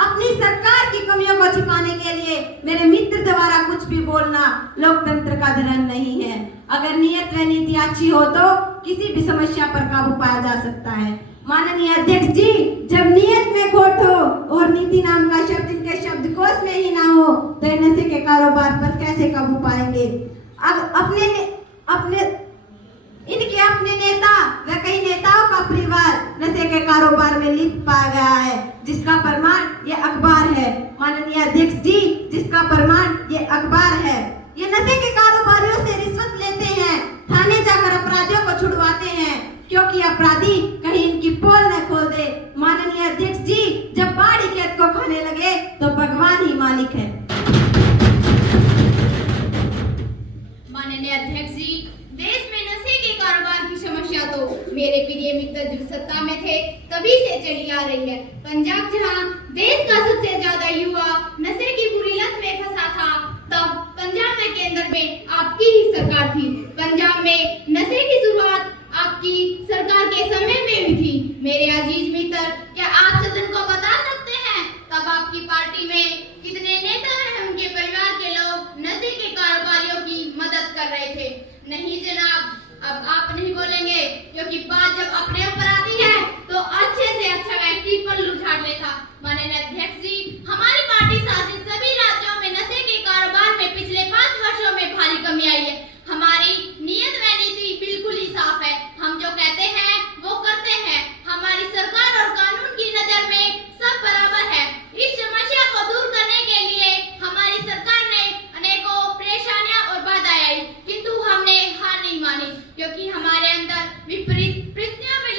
अपनी सरकार की कमियों को छुपाने के लिए मेरे मित्र द्वारा कुछ भी बोलना लोकतंत्र का धर्म नहीं है। अगर नियत व नीति अच्छी हो तो किसी भी समस्या पर काबू पाया जा सकता है। माननीय अध्यक्ष जी, जब नियत में खोट हो और नीति नाम का शब्द इनके शब्दकोश में ही ना हो तो नशे के कारोबार पर कैसे काबू पाएंगे? इनके अपने नेता व कई नेताओं का परिवार नशे के कारोबार में लिप्त पाया गया है, जिसका प्रमाण ये अखबार है। माननीय अध्यक्ष जी, जिसका प्रमाण ये अखबार है। ये नशे के कारोबारियों से रिश्वत लेते हैं, थाने जाकर अपराधियों को छुड़वाते हैं, क्योंकि अपराधी कहीं इनकी पोल न खोल दे। माननीय अध्यक्ष जी, जब बाड़ी खेत को खाने लगे तो भगवान ही मालिक है। माननीय अध्यक्ष जी, देश में नशे के कारोबार की समस्या तो मेरे प्रिय मित्र जब सत्ता में थे तभी से चली आ रही है। पंजाब जहां देश का सबसे ज्यादा युवा नशे की बुरी लत में फंसा था, तब पंजाब में केंद्र में आपकी ही सरकार थी। पंजाब में नशे की शुरुआत आपकी सरकार के समय में भी थी। मेरे अजीज मित्र, क्या आप सदन को बता सकते हैं तब आपकी पार्टी में कितने नेता एवं उनके परिवार के लोग नशे के कारोबारियों की मदद कर रहे थे? नहीं जनाब, अब आप नहीं बोलेंगे, क्योंकि बात जब अपने ऊपर आती है तो अच्छे से अच्छा व्यक्ति पल्लू झाड़ लेता। माननीय अध्यक्ष जी, हमारी पार्टी शासित सभी राज्यों में नशे के कारोबार में पिछले 5 वर्षों में भारी कमी आई है। हमारी नियत व नीति बिल्कुल ही साफ है। हम जो कहते हैं वो करते हैं। हमारी सरकार और कानून की नजर में सब बराबर है। इस समस्या को दूर करने के लिए हमारी सरकार ने अनेकों परेशानियां और बाधाएं आई, किंतु हमने हार नहीं मानी, क्योंकि हमारे अंदर विपरीत परिस्थितियों में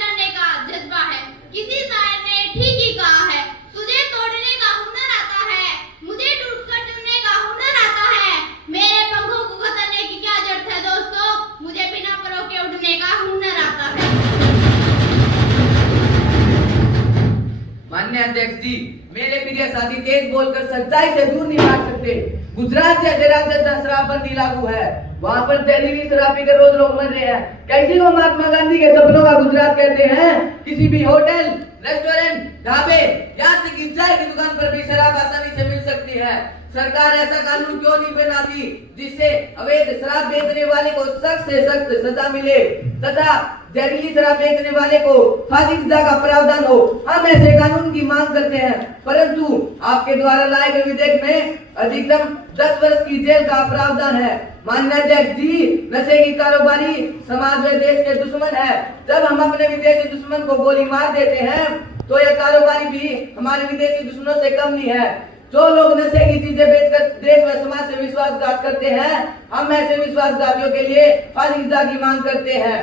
माननीय अध्यक्ष जी, मेरे प्रिय साथी, तेज बोलकर सच्चाई से दूर नहीं भाग सकते। गुजरात जैसे राज्य जहाँ शराबबंदी लागू है, वहाँ पर जहरीली शराब पीकर रोज लोग मर रहे हैं। कैसी वो महात्मा गांधी के सपनों का गुजरात कहते हैं? किसी भी होटल, रेस्टोरेंट, ढाबे, यहाँ तक कि चाय की दुकान पर भी शराब आसानी से मिल सकती है। सरकार ऐसा कानून क्यों नहीं बनाती जिससे अवैध शराब बेचने वाले को सख्त से सख्त सजा मिले तथा जहरीली शराब बेचने वाले को फांसी की सजा का प्रावधान हो। हम ऐसे कानून की मांग करते हैं, परंतु आपके द्वारा लाए गए विधेयक में अधिकतम 10 वर्ष की जेल का प्रावधान है। माननीय अध्यक्ष जी, नशे की कारोबारी समाज व देश के दुश्मन है। जब हम अपने विदेशी दुश्मन को गोली मार देते हैं तो यह कारोबारी भी हमारे विदेशी दुश्मनों से कम नहीं है। जो लोग नशे की चीजें बेचकर देश व समाज से विश्वासघात करते हैं, हम ऐसे विश्वासघातियों के लिए फांसी की सजा की मांग करते हैं।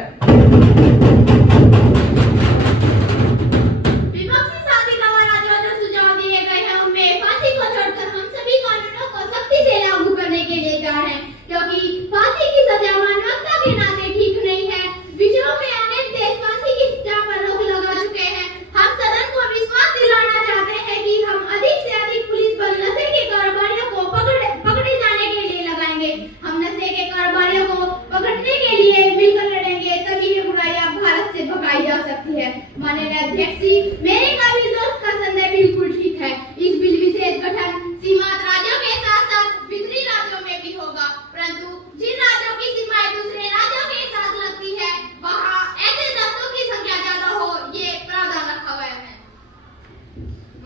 विपक्षी साथी द्वारा जो सुझाव दिए गए हैं उनमें फांसी को छोड़कर हम सभी कानूनों को सख्ती से लागू करने के लिए तैयार हैं, क्योंकि फांसी की सजा मानवता के नाते ठीक नहीं है। विश्व में अनेक देश फांसी की सजा पर रोक लगा चुके हैं। हम सदन को विश्वास दिलाना चाहते हैं कि हम अधिक से अधिक पुलिस बल नशे के कारोबारियों को पकड़े जाने के लिए लगाएंगे। हम नशे के कारोबारियों को पकड़ने के लिए मिलकर लड़ेंगे, तभी ये बुराइयां भारत से भगाई जा सकती है। माननीय अध्यक्ष जी, मेरे काबिल दोस्त का संदेह बिल्कुल ठीक है। इस बिल विशेष गठन सीमांत राज्यों के साथ साथ भीतरी राज्यों में भी होगा, परंतु जिन राज्यों की सीमाएं दूसरे राज्यों के साथ लगती है वहाँ ऐसे दस्तों की संख्या ज्यादा हो, ये प्रावधान रखा गया है।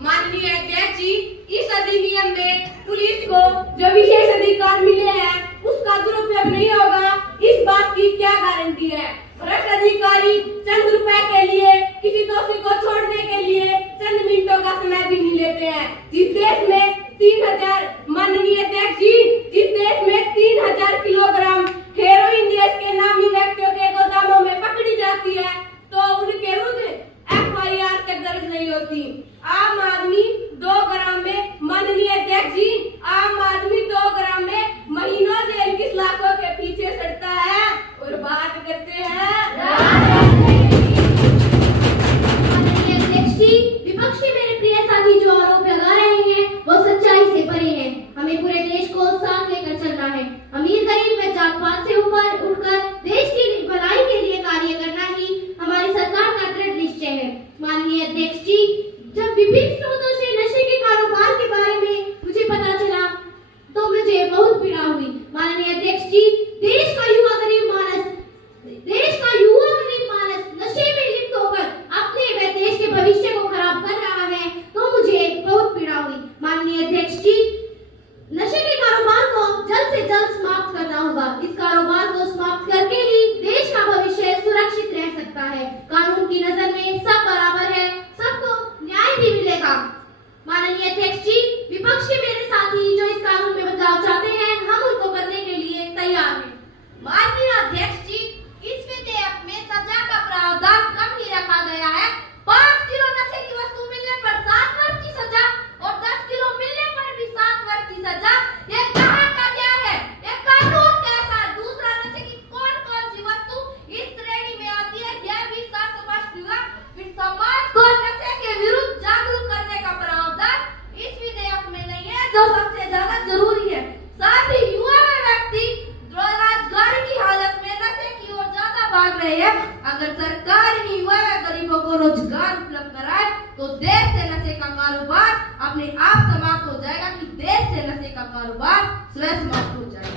माननीय अध्यक्ष जी, इस अधिनियम में पुलिस को जो विशेष अधिकार मिले हैं उसका दुरुपयोग नहीं होगा, इस बात की क्या गारंटी है? भ्रष्ट अधिकारी चंद रुपए के लिए किसी दोषी को छोड़ने के लिए चंद मिनटों का समय भी नहीं लेते हैं। जिस देश में 3000 माननीय अध्यक्ष जी, जिस देश में 3000 किलोग्राम हेरोइन देश के नामी व्यक्तियों के गोदामों में पकड़ी जाती है तो उनके विरुद्ध FIR तक दर्ज नहीं होती। आम आदमी 2 ग्राम में, माननीय अध्यक्ष जी, आम आदमी 2 ग्राम में महीनों जेल की सलाखों के पीछे सड़ता है और बात करते हैं। माननीय अध्यक्ष जी, विपक्षी मेरे प्रिय साथी जो आरोप लगा रहे हैं वो सच्चाई से परे हैं। हमें पूरे देश को साथ लेकर चलना है। अमीर गरीब व जात पात से ऊपर उठकर देश की भलाई के लिए कार्य करना ही हमारी सरकार का दृढ़ निश्चय है। माननीय अध्यक्ष जी, जब विभिन्न स्रोतों से नशे के कारोबार के बारे में मुझे पता चला तो मुझे बहुत पीड़ा हुई। माननीय अध्यक्ष जी, देश का युवा गरीब मानस नशे में लिप्त होकर अपने व देश के भविष्य को खराब कर रहा है तो मुझे बहुत पीड़ा हुई। माननीय अध्यक्ष जी, नशे के कारोबार को जल्द से जल्द समाप्त करना होगा। इस कारोबार को समाप्त करके ही देश का भविष्य सुरक्षित रह सकता है। कानून की नजर में सब बराबर है, सबको न्याय भी मिलेगा। माननीय अध्यक्ष जी, विपक्ष के मेरे साथी जो इस कानून में बदलाव चाहते हैं, हम उनको करने के लिए तैयार हैं। माननीय अध्यक्ष जी, इस विधेयक में सजा का प्रावधान कम ही रखा गया है। 5 किलो नशे की वस्तु मिलने पर 7 वर्ष की सजा और 10 किलो मिलने पर भी 7 वर्ष की सजा। ये कहाँ का न्याय है? ये कानून कैसा है? दूसरा, नशे की कौन-कौन सी वस्तु इस श्रेणी में आती है, यह भी साफ स्पष्ट हुआ। फिर समाज को नशे के विरुद्ध जागरूक करने का प्रावधान इस विधेयक में नहीं है, जो सबसे ज्यादा जरूरी है। साथ ही युवा व्यक्ति रोजगार की हालत में नशे की ओर ज्यादा भाग रहे हैं। अगर सरकार इन युवा व गरीबों को रोजगार उपलब्ध कराए तो देश से नशे का कारोबार अपने आप समाप्त हो जाएगा कि देश से नशे का कारोबार स्वयं समाप्त हो जाएगा।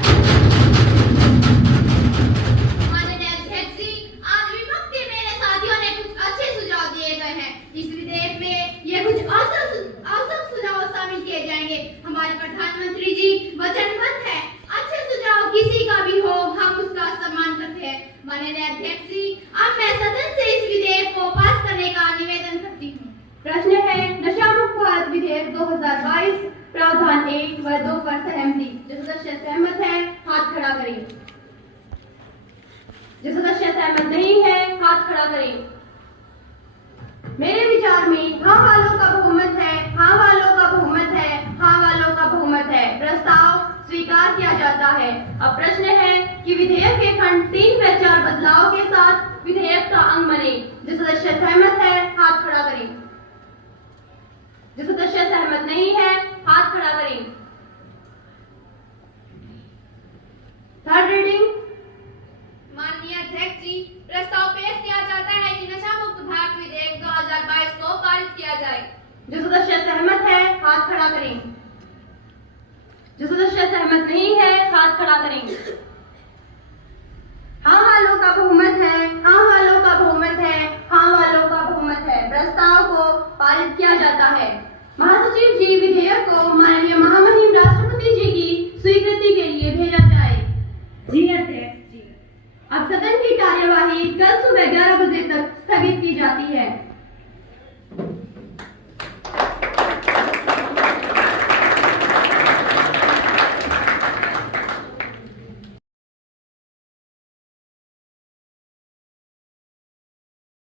माननीय अध्यक्ष जी, आज विपक्ष के मेरे साथियों ने कुछ अच्छे सुझाव दिए गए हैं। इस विधेयक में ये कुछ औसत सुझाव शामिल किए जाएंगे। हमारे प्रधानमंत्री जी वचनबद्ध है, अच्छे सुझाव किसी का भी हो हम उसका सम्मान करते हैं। माननीय अध्यक्ष जी, अब मैं सदन से इस विधेयक को पास करने का निवेदन करती हूँ। प्रश्न है, नशा मुक्त भारत विधेयक 2022 प्रावधान 1 व 2 पर सहमति। जो सदस्य सहमत है हाथ खड़ा करें। जो सदस्य सहमत नहीं है हाथ खड़ा करें। मेरे विचार में हाँ वालों का बहुमत है, हाँ वालों का बहुमत है, हाँ वालों का बहुमत है। प्रस्ताव स्वीकार किया जाता है। अब प्रश्न है कि विधेयक के खंड 3 व 4 बदलाव के साथ विधेयक का अंग बने। जो सदस्य सहमत है हाथ खड़ा करें। सदस्य सहमत है हाथ खड़ा करें। जो सदस्य सहमत नहीं है हाथ खड़ा करें। हाँ वालों का बहुमत है, हाँ वालों का बहुमत है, हाँ वालों का बहुमत है। प्रस्ताव को पारित किया जाता है। महासचिव जी विधेयक को माननीय महामहिम राष्ट्रपति जी की स्वीकृति के लिए भेजा जाए। जी अध्यक्ष जी। अब सदन की कार्यवाही कल सुबह 11 बजे तक स्थगित की जाती है।